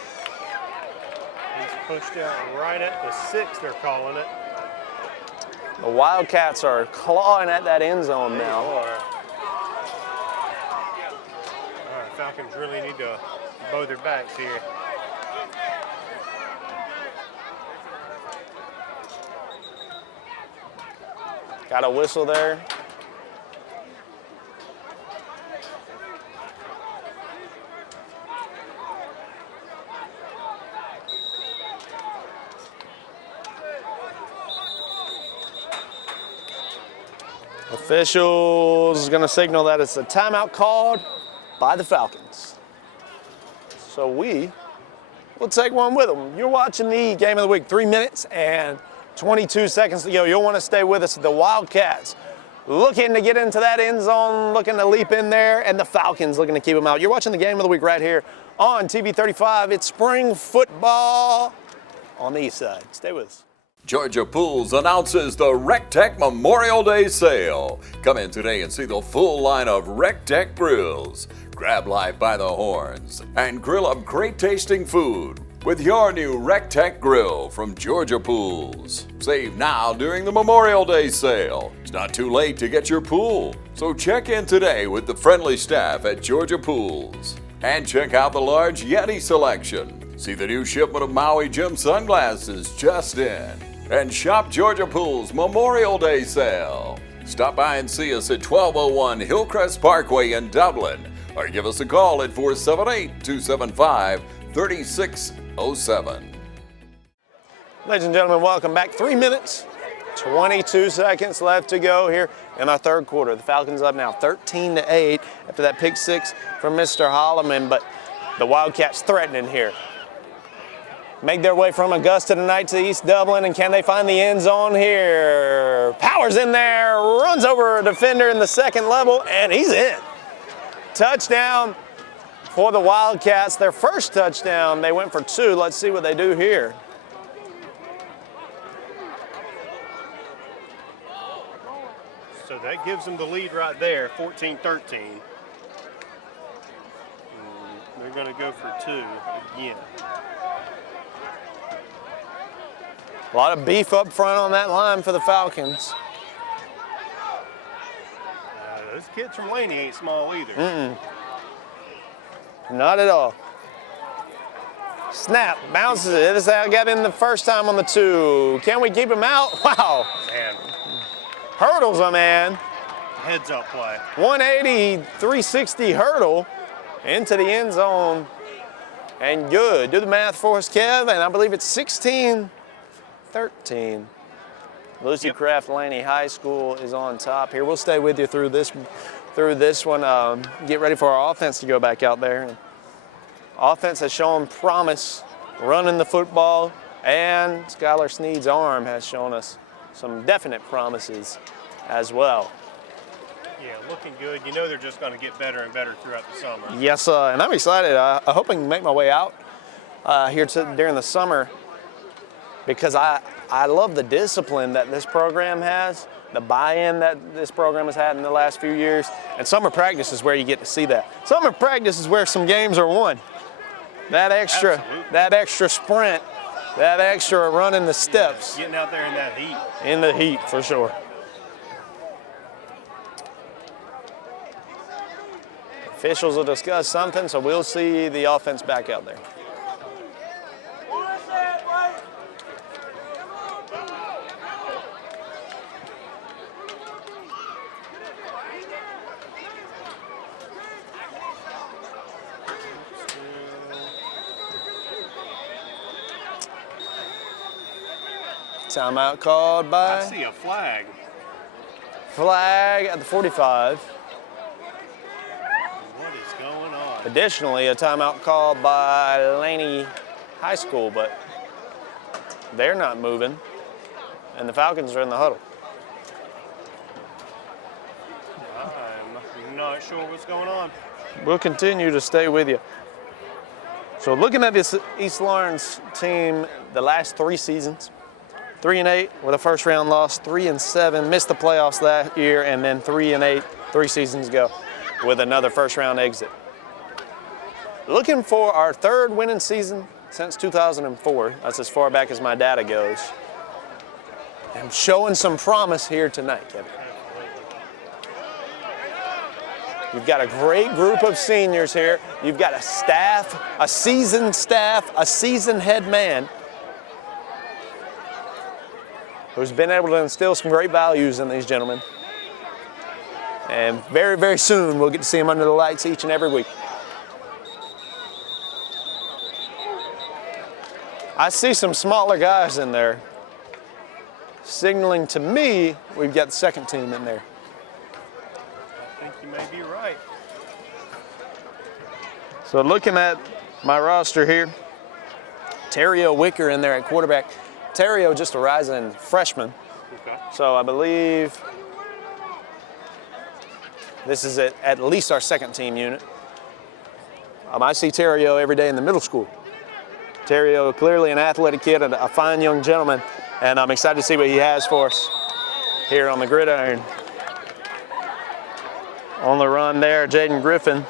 He's pushed out right at the 6, they're calling it. The Wildcats are clawing at that end zone now. All right, Falcons really need to bow their backs here. Got a whistle there. Officials is going to signal that it's a timeout called by the Falcons. So we we'll take one with them. You're watching the Game of the Week, 3 minutes and 22 seconds to go. You'll want to stay with us. The Wildcats looking to get into that end zone, looking to leap in there, and the Falcons looking to keep them out. You're watching the Game of the Week right here on TV 35. It's spring football on the east side. Stay with us. Georgia Pools announces the RecTech Memorial Day sale. Come in today and see the full line of RecTech grills. Grab life by the horns and grill up great tasting food with your new RecTech grill from Georgia Pools. Save now during the Memorial Day sale. It's not too late to get your pool, so check in today with the friendly staff at Georgia Pools. And check out the large Yeti selection. See the new shipment of Maui Jim sunglasses just in. And shop Georgia Pools Memorial Day sale. Stop by and see us at 1201 Hillcrest Parkway in Dublin, or give us a call at 478-275-3607. Ladies and gentlemen, welcome back. 3 minutes, 22 seconds left to go here in our third quarter. The Falcons up now 13-8 after that pick six from Mr. Holloman, but the Wildcats threatening here. Make their way from Augusta tonight to East Dublin, and can they find the end zone here? Powers in there, runs over a defender in the second level, and he's in. Touchdown for the Wildcats. Their first touchdown, they went for 2. Let's see what they do here. So that gives them the lead right there, 14-13. They're going to go for 2 again. A lot of beef up front on that line for the Falcons. Those kids from Laney ain't small either. Not at all. Snap, bounces it. This got in the first time on the 2. Can we keep him out? Wow. Man. Hurdles a man. Heads up play. 180, 360 hurdle into the end zone. And good. Do the math for us, Kev, and I believe it's 16-13. Lucy Craft Laney High School is on top here. We'll stay with you through this one. Get ready for our offense to go back out there. Offense has shown promise running the football, and Skylar Sneed's arm has shown us some definite promises as well. Yeah, looking good. You know they're just going to get better and better throughout the summer. Yes, and I'm excited. I hope I can make my way out here during the summer, because I love the discipline that this program has, the buy-in that this program has had in the last few years, and summer practice is where you get to see that. Summer practice is where some games are won. That extra sprint, that extra running the steps. Getting out there in that heat. In the heat, for sure. Officials will discuss something, so we'll see the offense back out there. Timeout called by? I see a flag. Flag at the 45. What is going on? Additionally, a timeout called by Laney High School, but they're not moving, and the Falcons are in the huddle. I'm not sure what's going on. We'll continue to stay with you. So looking at this East Lawrence team, the last 3 seasons, 3-8 with a first round loss, 3-7, missed the playoffs that year, and then 3-8 3 seasons ago with another first round exit. Looking for our 3rd winning season since 2004. That's as far back as my data goes. And showing some promise here tonight, Kevin. You've got a great group of seniors here. You've got a staff, a seasoned head man who's been able to instill some great values in these gentlemen. And very, very soon, we'll get to see them under the lights each and every week. I see some smaller guys in there, signaling to me we've got the second team in there. I think you may be right. So looking at my roster here, Terrio Wicker in there at quarterback. Terrio just a rising freshman. Okay. So I believe this is at least our second team unit. I see Terrio every day in the middle school. Terrio, clearly an athletic kid and a fine young gentleman, and I'm excited to see what he has for us here on the gridiron. On the run there, Jaden Griffin.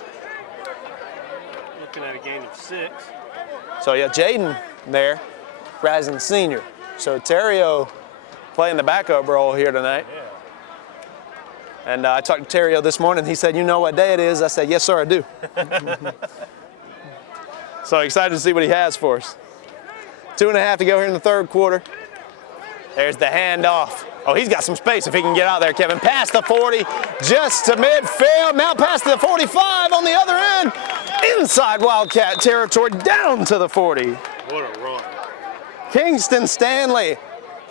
Looking at a gain of 6. So yeah, Jaden there, rising senior. So Terrio playing the backup role here tonight. Yeah. And I talked to Terrio this morning. He said, "You know what day it is?" I said, "Yes, sir, I do." So excited to see what he has for us. 2.5 to go here in the third quarter. There's the handoff. Oh, he's got some space if he can get out there, Kevin. Past the 40, just to midfield. Now past the 45 on the other end. Inside Wildcat territory, down to the 40. What a run. Kingston Stanley,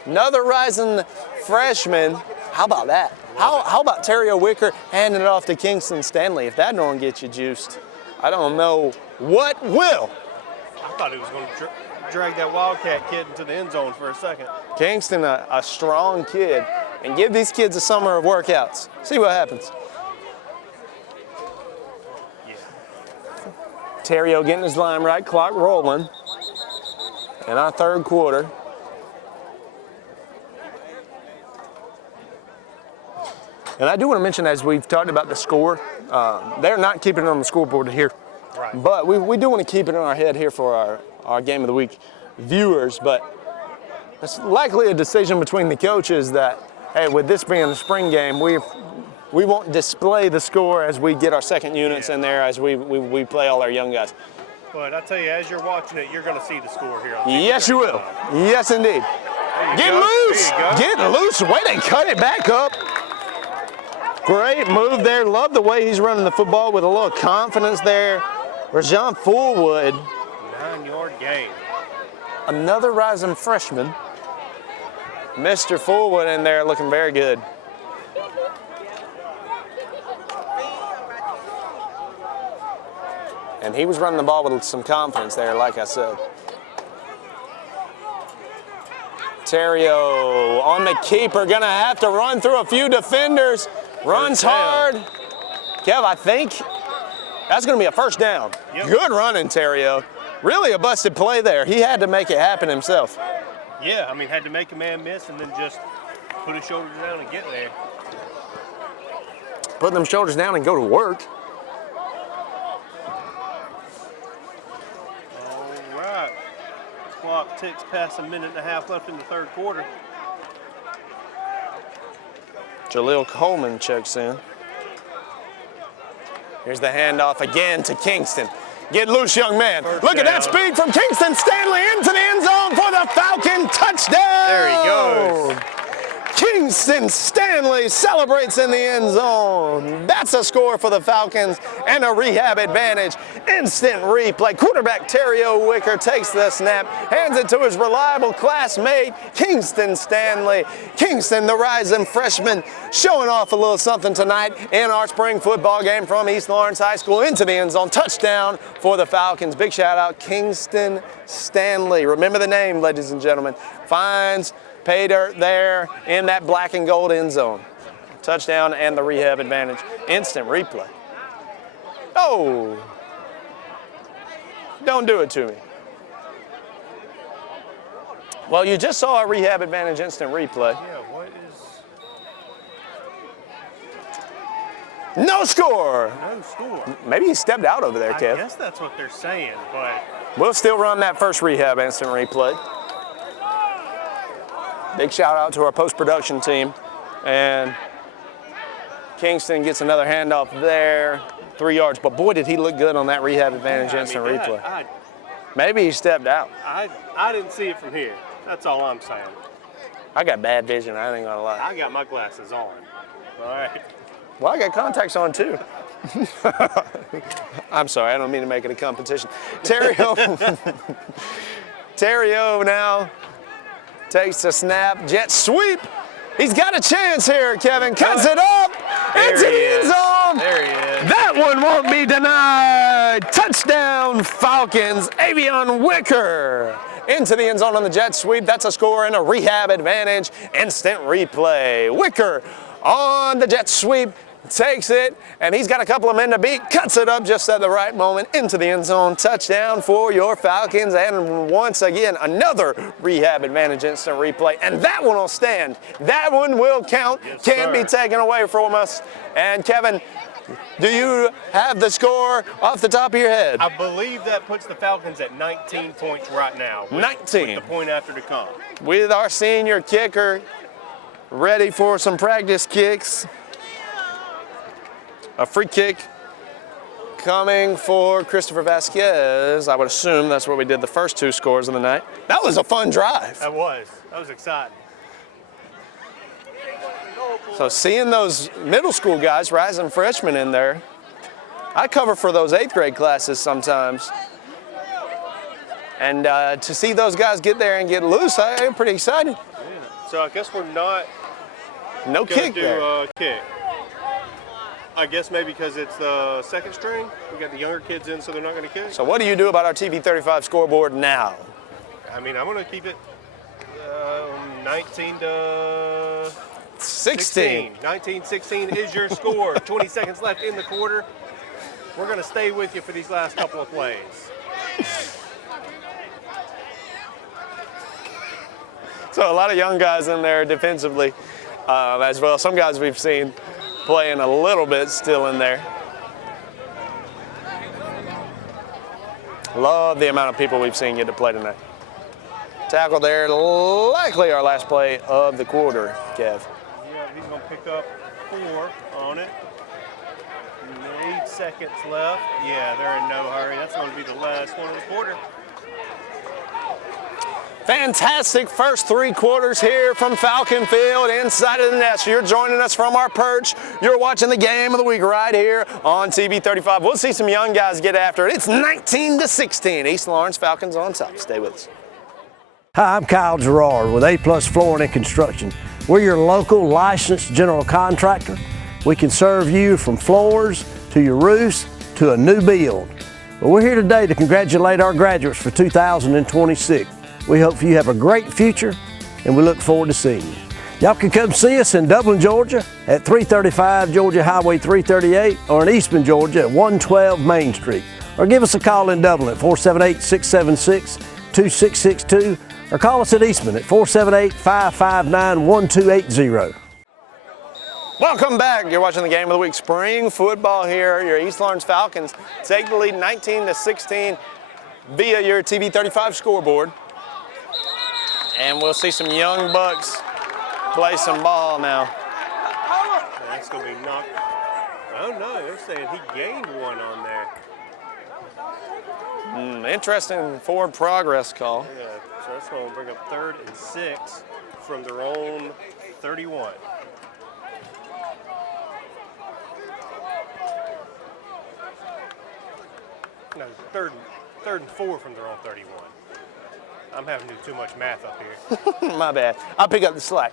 another rising freshman. How about that? How about Terrio Wicker handing it off to Kingston Stanley? If that don't get you juiced, I don't know what will. I thought he was going to drag that Wildcat kid into the end zone for a second. Kingston, a strong kid, and give these kids a summer of workouts. See what happens. Yeah. Terrio getting his line right, clock rolling. In our third quarter. And I do want to mention, as we've talked about the score, they're not keeping it on the scoreboard here. Right. But we do want to keep it in our head here for our Game of the Week viewers. But it's likely a decision between the coaches that, hey, with this being a spring game, we won't display the score as we get our second units in there, as we play all our young guys. But I tell you, as you're watching it, you're going to see the score here. On Yes, you will. Yes, indeed. Get loose. Get loose. Way to cut it back up. Great move there. Love the way he's running the football with a little confidence there. Rajon Fullwood. 9-yard gain. Another rising freshman. Mr. Fullwood in there looking very good. And he was running the ball with some confidence there, like I said. Terrio on the keeper, gonna have to run through a few defenders. Runs hard. Kev, I think that's gonna be a first down. Yep. Good running, Terrio. Really a busted play there. He had to make it happen himself. Yeah, I mean, had to make a man miss and then just put his shoulders down and get there. Put them shoulders down and go to work. All right. Clock ticks past 1.5 minutes left in the third quarter. Jaleel Coleman checks in. Here's the handoff again to Kingston. Get loose, young man. Look at that speed from Kingston Stanley into the end zone for the Falcon touchdown. There he goes. Kingston Stanley celebrates in the end zone. That's a score for the Falcons and a rehab advantage. Instant replay. Quarterback Terrio Wicker takes the snap, hands it to his reliable classmate, Kingston Stanley. Kingston, the rising freshman, showing off a little something tonight in our spring football game from East Lawrence High School into the end zone. Touchdown for the Falcons. Big shout out, Kingston Stanley. Remember the name, ladies and gentlemen. Finds pay dirt there in that black and gold end zone. Touchdown and the rehab advantage. Instant replay. Oh, don't do it to me. Well, you just saw a rehab advantage instant replay. Yeah, what is... No score. No score. Maybe he stepped out over there, Kev. I guess that's what they're saying, but... We'll still run that first rehab instant replay. Big shout out to our post-production team. And Kingston gets another handoff there, 3 yards. But boy, did he look good on that rehab advantage instant replay. Maybe he stepped out. I didn't see it from here. That's all I'm saying. I got bad vision, I ain't gonna lie. I got my glasses on. All right. Well, I got contacts on too. I'm sorry, I don't mean to make it a competition. Terrio now takes the snap, jet sweep. He's got a chance here, Kevin. Cuts it up into the end zone. There he is. That one won't be denied. Touchdown, Falcons. Avion Wicker into the end zone on the jet sweep. That's a score and a rehab advantage. Instant replay. Wicker on the jet sweep, takes it, and he's got a couple of men to beat, cuts it up just at the right moment into the end zone. Touchdown for your Falcons, and once again, another rehab advantage instant replay, and that one will stand. That one will count. Yes, Can't sir. be taken away from us. And Kevin, do you have the score off the top of your head? I believe that puts the Falcons at 19 points right now. 19. With the point after to come. With our senior kicker ready for some practice kicks. A free kick coming for Christopher Vasquez. I would assume that's where we did the first two scores of the night. That was a fun drive. That was exciting. So seeing those middle school guys, rising freshmen in there, I cover for those 8th grade classes sometimes. And to see those guys get there and get loose, I am pretty excited. Yeah. So I guess we're not No kick do there. a kick. I guess maybe because it's the second string. We got the younger kids in, so they're not going to kick. So what do you do about our TV 35 scoreboard now? I mean, I'm going to keep it 19 to 16. 19-16 is your score. 20 seconds left in the quarter. We're going to stay with you for these last couple of plays. So a lot of young guys in there defensively as well. Some guys we've seen playing a little bit still in there. Love the amount of people we've seen get to play tonight. Tackle there, likely our last play of the quarter, Kev. Yeah, he's going to pick up 4 on it. 8 seconds left. Yeah, they're in no hurry. That's going to be the last one of the quarter. Fantastic first 3 quarters here from Falcon Field inside of the nest. You're joining us from our perch. You're watching the game of the week right here on TV 35. We'll see some young guys get after it. It's 19-16. East Lawrence Falcons on top. Stay with us. Hi, I'm Kyle Gerard with A+ Flooring and Construction. We're your local licensed general contractor. We can serve you from floors to your roofs to a new build. But we're here today to congratulate our graduates for 2026. We hope you have a great future, and we look forward to seeing you. Y'all can come see us in Dublin, Georgia at 335 Georgia Highway 338 or in Eastman, Georgia at 112 Main Street. Or give us a call in Dublin at 478-676-2662 or call us at Eastman at 478-559-1280. Welcome back. You're watching the game of the week. Spring football here. Your East Lawrence Falcons take the lead 19-16 via your TV 35 scoreboard. And we'll see some young bucks play some ball now. That's going to be knocked. Oh no, they're saying he gained 1 on there. Interesting forward progress call. Yeah, so that's going to bring up 3rd and 6 from their own 31. No, third and 4 from their own 31. I'm having to do too much math up here. My bad. I'll pick up the slack.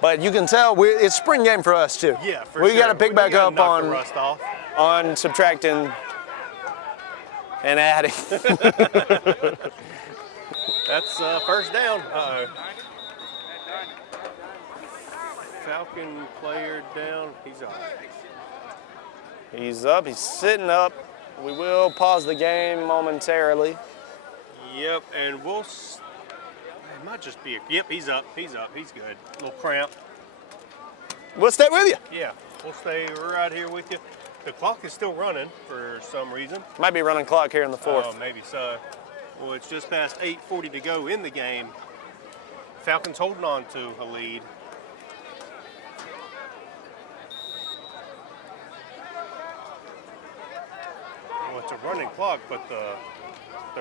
But you can tell it's spring game for us too. Yeah, for we sure. got to pick back up knock the rust off. on subtracting and adding. That's first down. Uh-oh. Falcon player down. He's up. He's up. He's sitting up. We will pause the game momentarily. Yep, and it might just be yep, he's up. He's up. He's good. A little cramp. We'll stay with you. Yeah, we'll stay right here with you. The clock is still running for some reason. Might be running clock here in the 4th. Oh, maybe so. Well, it's just past 8:40 to go in the game. Falcons holding on to a lead. Well, it's a running clock, but the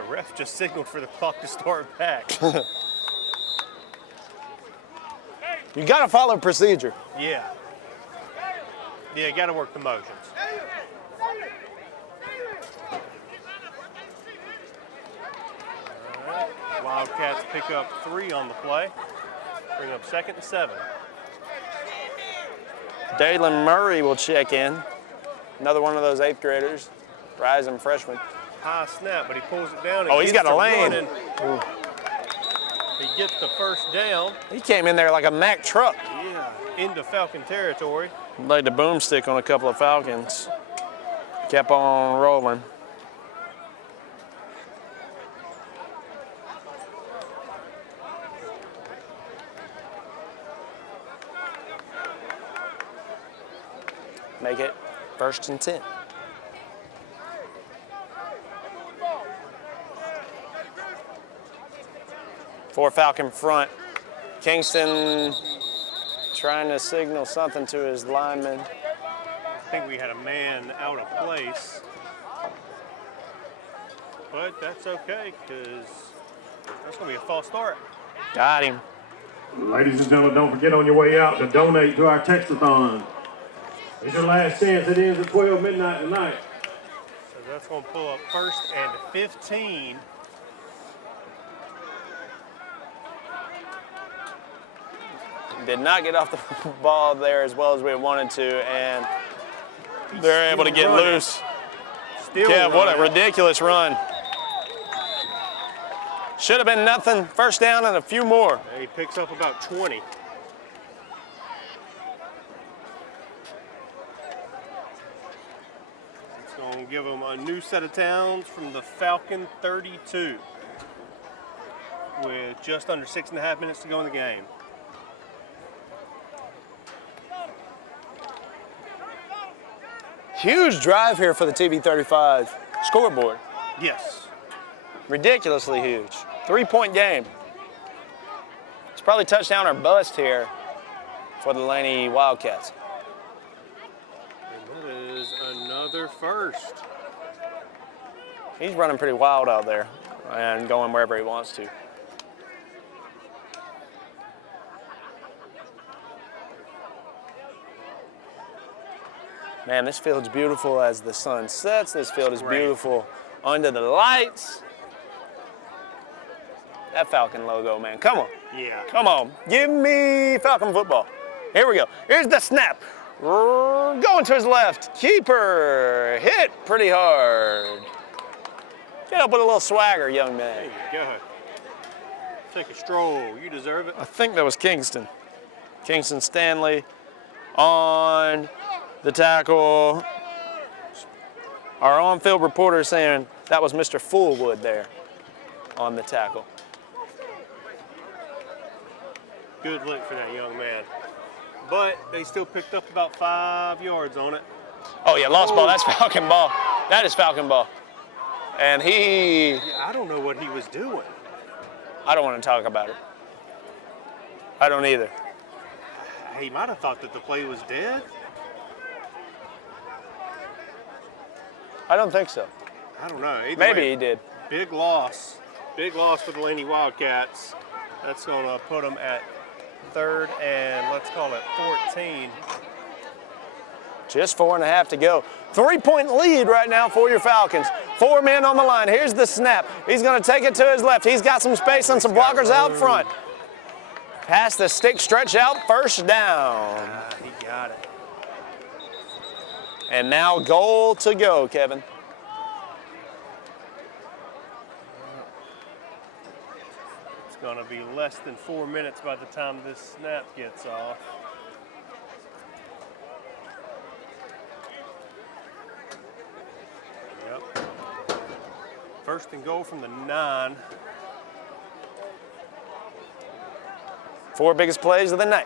ref just signaled for the clock to start back. You got to follow procedure. Yeah. Yeah, you got to work the motions. All right. Wildcats pick up 3 on the play. Bring up 2nd and 7. Dalen Murray will check in. Another one of those 8th graders, rising freshman. high snap, but he pulls it down. Oh, he's got a lane. He gets the first down. He came in there like a Mack truck. Yeah, into Falcon territory. Laid the boomstick on a couple of Falcons. Kept on rolling. Make it 1st and 10. For Falcon front. Kingston trying to signal something to his lineman. I think we had a man out of place. But that's okay, because that's going to be a false start. Got him. Ladies and gentlemen, don't forget on your way out to donate to our Textathon. It's your last chance. It ends at 12 midnight tonight. So that's going to pull up 1st and 15. Did not get off the ball there as well as we wanted to, and they're able to get loose. Yeah, what a ridiculous run. Should have been nothing. 1st down and a few more. And he picks up about 20. It's going to give him a new set of downs from the Falcon 32 with just under 6.5 minutes to go in the game. Huge drive here for the TV35 scoreboard. Yes. Ridiculously huge. 3-point game. It's probably touchdown or bust here for the Laney Wildcats. And that is another first. He's running pretty wild out there and going wherever he wants to. Man, this field's beautiful as the sun sets. This field is beautiful under the lights. That Falcon logo, man, come on. Yeah. Come on, give me Falcon football. Here we go. Here's the snap. Going to his left. Keeper hit pretty hard. Get up with a little swagger, young man. There you go. Take a stroll. You deserve it. I think that was Kingston. Kingston Stanley on the tackle. Our on-field reporter is saying that was Mr. Fullwood there on the tackle. Good look for that young man. But they still picked up about 5 yards on it. Oh yeah, lost ball. That's Falcon ball. That is Falcon ball. And he... Yeah, I don't know what he was doing. I don't want to talk about it. I don't either. He might have thought that the play was dead. I don't think so. I don't know. Either Maybe way, he did. Big loss. Big loss for the Laney Wildcats. That's going to put them at 3rd and let's call it 14. Just 4.5 to go. 3-point lead right now for your Falcons. 4 men on the line. Here's the snap. He's going to take it to his left. He's got some space and some blockers out front. Pass the stick, stretch out, 1st down. He got it. And now goal to go, Kevin. It's going to be less than 4 minutes by the time this snap gets off. Yep. 1st and goal from the 9. 4 biggest plays of the night.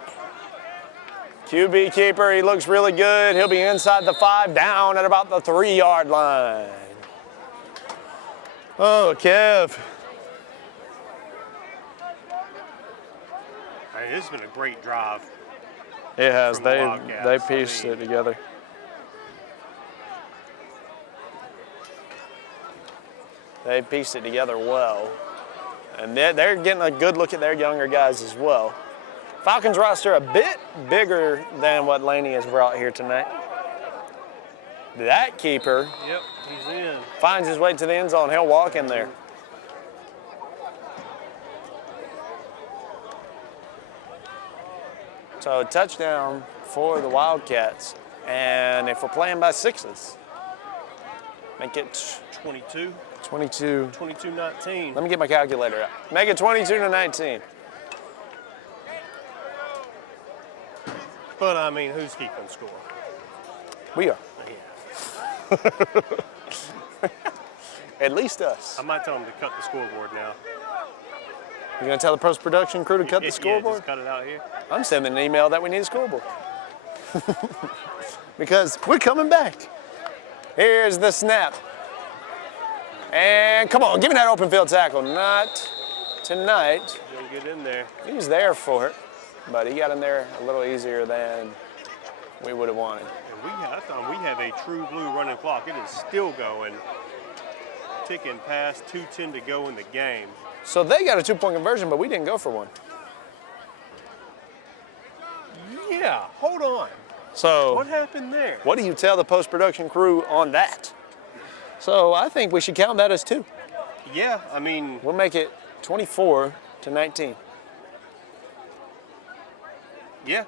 QB keeper, he looks really good. He'll be inside the 5, down at about the 3-yard line. Oh, Kev. I mean, this has been a great drive. It has. The They pieced it together. They pieced it together well. And they're getting a good look at their younger guys as well. Falcons roster a bit bigger than what Laney has brought here tonight. That keeper Yep, he's in. finds his way to the end zone. He'll walk in there. So touchdown for the Wildcats. And if we're playing by 6s, Make it 22. 22. 22-19. Let me get my calculator out. Make it 22-19. But, I mean, who's keeping score? We are. Yeah. At least us. I might tell them to cut the scoreboard now. You gonna tell the post-production crew to cut the scoreboard? Yeah, just cut it out here. I'm sending an email that we need a scoreboard. Because we're coming back. Here's the snap. And come on, give me that open field tackle. Not tonight. Gonna get in there. He was there for it, but he got in there a little easier than we would have wanted. And I thought we have a true blue running clock. It is still going, ticking past 2:10 to go in the game. So they got a 2-point conversion, but we didn't go for one. Yeah, hold on. So what happened there? What do you tell the post-production crew on that? So I think we should count that as 2. Yeah, I mean, we'll make it 24-19. Yeah,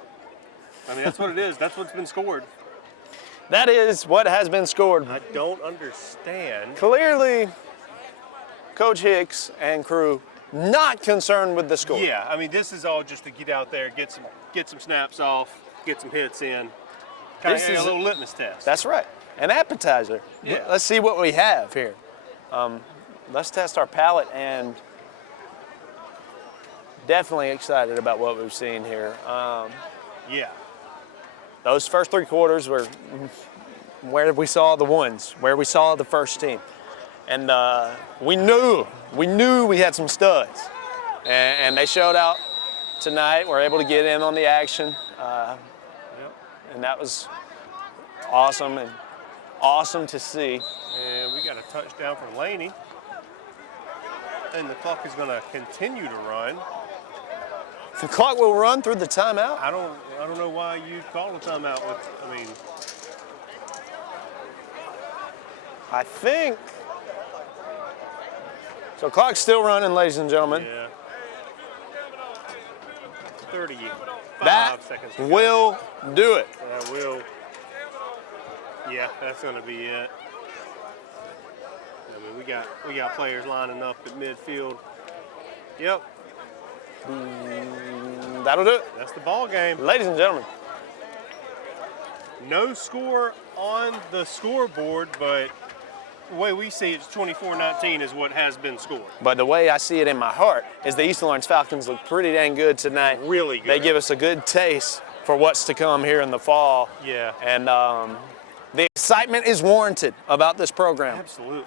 I mean, that's what it is. That's what's been scored. That is what has been scored. I don't understand. Clearly, Coach Hicks and crew not concerned with the score. Yeah, I mean, this is all just to get out there, get some snaps off, get some hits in. Kind of a little litmus test. That's right. An appetizer. Yeah. Let's see what we have here. Let's test our palate, and definitely excited about what we've seen here. Yeah. Those first 3 quarters were where we saw the ones, where we saw the first team. And we knew we had some studs. And they showed out tonight. We're able to get in on the action. And that was awesome and awesome to see. And we got a touchdown from Laney. And the clock is going to continue to run. The clock will run through the timeout? I don't know why you call a timeout. I think. So clock's still running, ladies and gentlemen. Yeah. 35 that seconds. Will do it. That will. Yeah, that's going to be it. I mean, we got players lining up at midfield. Yep. That'll do it. That's the ball game. Ladies and gentlemen. No score on the scoreboard, but the way we see it, it's 24-19 is what has been scored. But the way I see it in my heart is the Eastern Lawrence Falcons look pretty dang good tonight. Really good. They give us a good taste for what's to come here in the fall. Yeah. And the excitement is warranted about this program. Absolutely.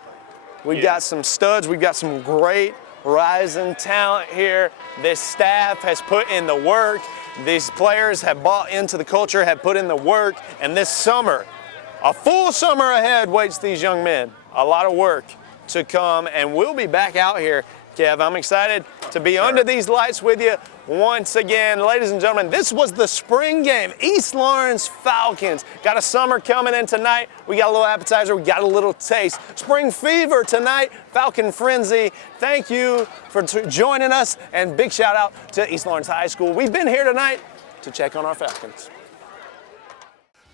We've got some studs. We've got some great rising talent here. This staff has put in the work. These players have bought into the culture, have put in the work. And this summer, a full summer ahead waits these young men. A lot of work to come, and we'll be back out here. Kev, I'm excited to be under these lights with you once again. Ladies and gentlemen, this was the spring game. East Lawrence Falcons. Got a summer coming in tonight. We got a little appetizer. We got a little taste. Spring fever tonight. Falcon Frenzy. Thank you for joining us, and big shout out to East Lawrence High School. We've been here tonight to check on our Falcons.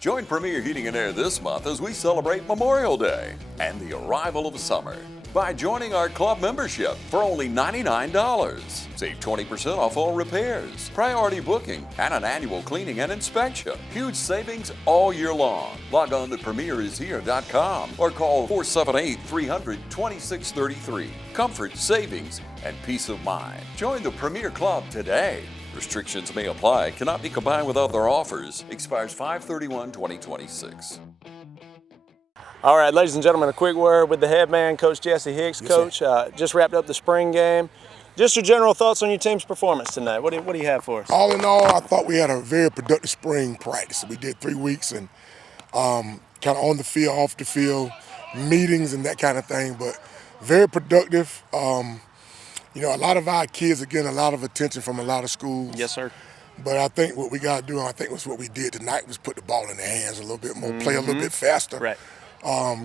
Join Premier Heating and Air this month as we celebrate Memorial Day and the arrival of summer by joining our club membership for only $99. Save 20% off all repairs, priority booking, and an annual cleaning and inspection. Huge savings all year long. Log on to premierishere.com or call 478-300-2633. Comfort, savings, and peace of mind. Join the Premier Club today. Restrictions may apply, cannot be combined with other offers. Expires 5/31/2026. All right, ladies and gentlemen, a quick word with the head man, Coach Jesse Hicks. Yes, Coach, just wrapped up the spring game. Just your general thoughts on your team's performance tonight. What do you have for us? All in all, I thought we had a very productive spring practice. We did 3 weeks and kind of on the field, off the field, meetings and that kind of thing, but very productive. You know, a lot of our kids are getting a lot of attention from a lot of schools. Yes, sir. But I think what we got to do, I think was what we did tonight, was put the ball in their hands a little bit more, play a little bit faster. Right.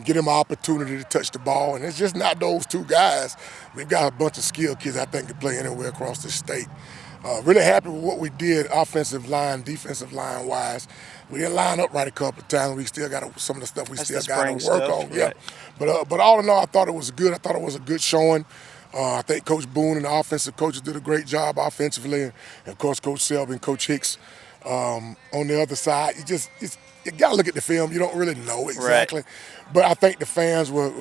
Get them an opportunity to touch the ball. And it's just not those 2 guys. We've got a bunch of skilled kids I think can play anywhere across the state. Really happy with what we did offensive line, defensive line wise. We didn't line up right a couple of times. We still got some of the stuff we still got to work on. Yeah, but all in all, I thought it was good. I thought it was a good showing. I think Coach Boone and the offensive coaches did a great job offensively, and of course Coach Selby and Coach Hicks on the other side. You got to look at the film. You don't really know exactly. Right. But I think the fans were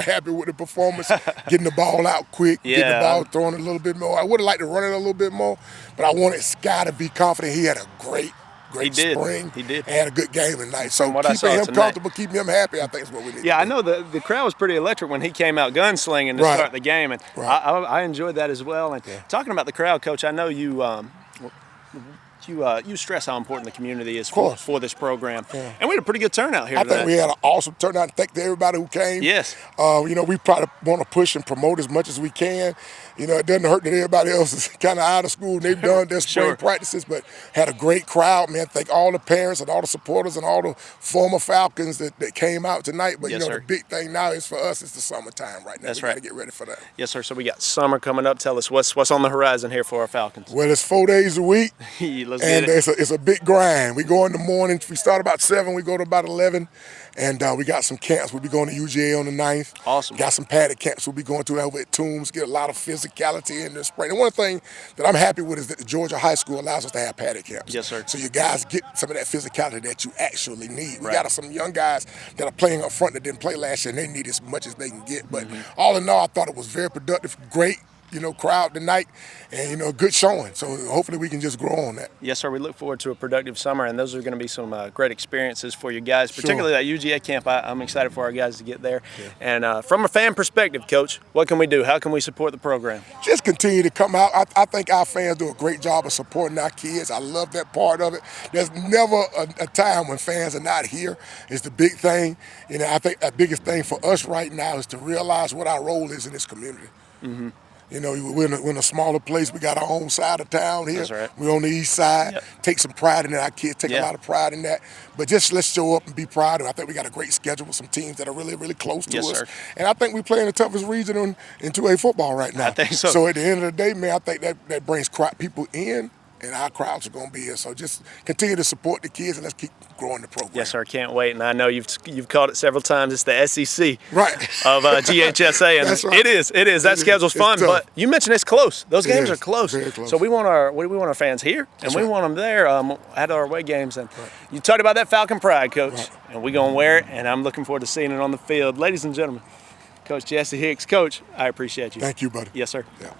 happy with the performance, getting the ball out quick, getting the ball thrown a little bit more. I would have liked to run it a little bit more, but I wanted Sky to be confident. He had a great spring. He did. And had a good game tonight. So keeping him comfortable, keeping him happy, I think is what we need. Yeah, I know the crowd was pretty electric when he came out gunslinging to start the game, and I enjoyed that as well. And talking about the crowd, Coach, I know you stress how important the community is for this program. Yeah. And we had a pretty good turnout here today. I think we had an awesome turnout. Thank to everybody who came. Yes. We probably want to push and promote as much as we can. It doesn't hurt that everybody else is kind of out of school. They've done their spring practices, but had a great crowd, man. Thank all the parents and all the supporters and all the former Falcons that came out tonight. But, the big thing now is for us, it's the summertime right now. That's we got to get ready for that. Yes, sir. So we got summer coming up. Tell us what's on the horizon here for our Falcons. Well, it's 4 days a week. It's a big grind. We go in the morning. We start about 7. We go to about 11. And we got some camps. We'll be going to UGA on the 9th. Awesome. Got some padded camps we'll be going to over at Toombs, get a lot of physicality in the spring. And one thing that I'm happy with is that the Georgia High School allows us to have padded camps. Yes, sir. So you guys get some of that physicality that you actually need. We got some young guys that are playing up front that didn't play last year, and they need as much as they can get. But all in all, I thought it was very productive, great, crowd tonight, and, good showing. So hopefully we can just grow on that. Yes, sir. We look forward to a productive summer, and those are going to be some great experiences for you guys, particularly that UGA camp. I'm excited for our guys to get there. Yeah. And from a fan perspective, Coach, what can we do? How can we support the program? Just continue to come out. I think our fans do a great job of supporting our kids. I love that part of it. There's never a time when fans are not here. It's the big thing. I think the biggest thing for us right now is to realize what our role is in this community. Mm-hmm. We're in a smaller place. We got our own side of town here. That's right. We're on the east side. Yep. Take some pride in it. Our kids take a lot of pride in that. But just let's show up and be proud. And I think we got a great schedule with some teams that are really, really close to us. Sir. And I think we play in the toughest region in 2A football right now. I think so. So at the end of the day, man, I think that brings people in. And our crowds are going to be here. So just continue to support the kids and let's keep growing the program. Yes, sir. Can't wait. And I know you've called it several times. It's the SEC of GHSA. And That's right. It is. That schedule's fun. But you mentioned it's close. Those games are close. Very close. So we want our fans here, and we want them there at our away games. And you talked about that Falcon pride, Coach. And we're going to wear it, and I'm looking forward to seeing it on the field. Ladies and gentlemen, Coach Jesse Hicks. Coach, I appreciate you. Thank you, buddy. Yes, sir. Yeah.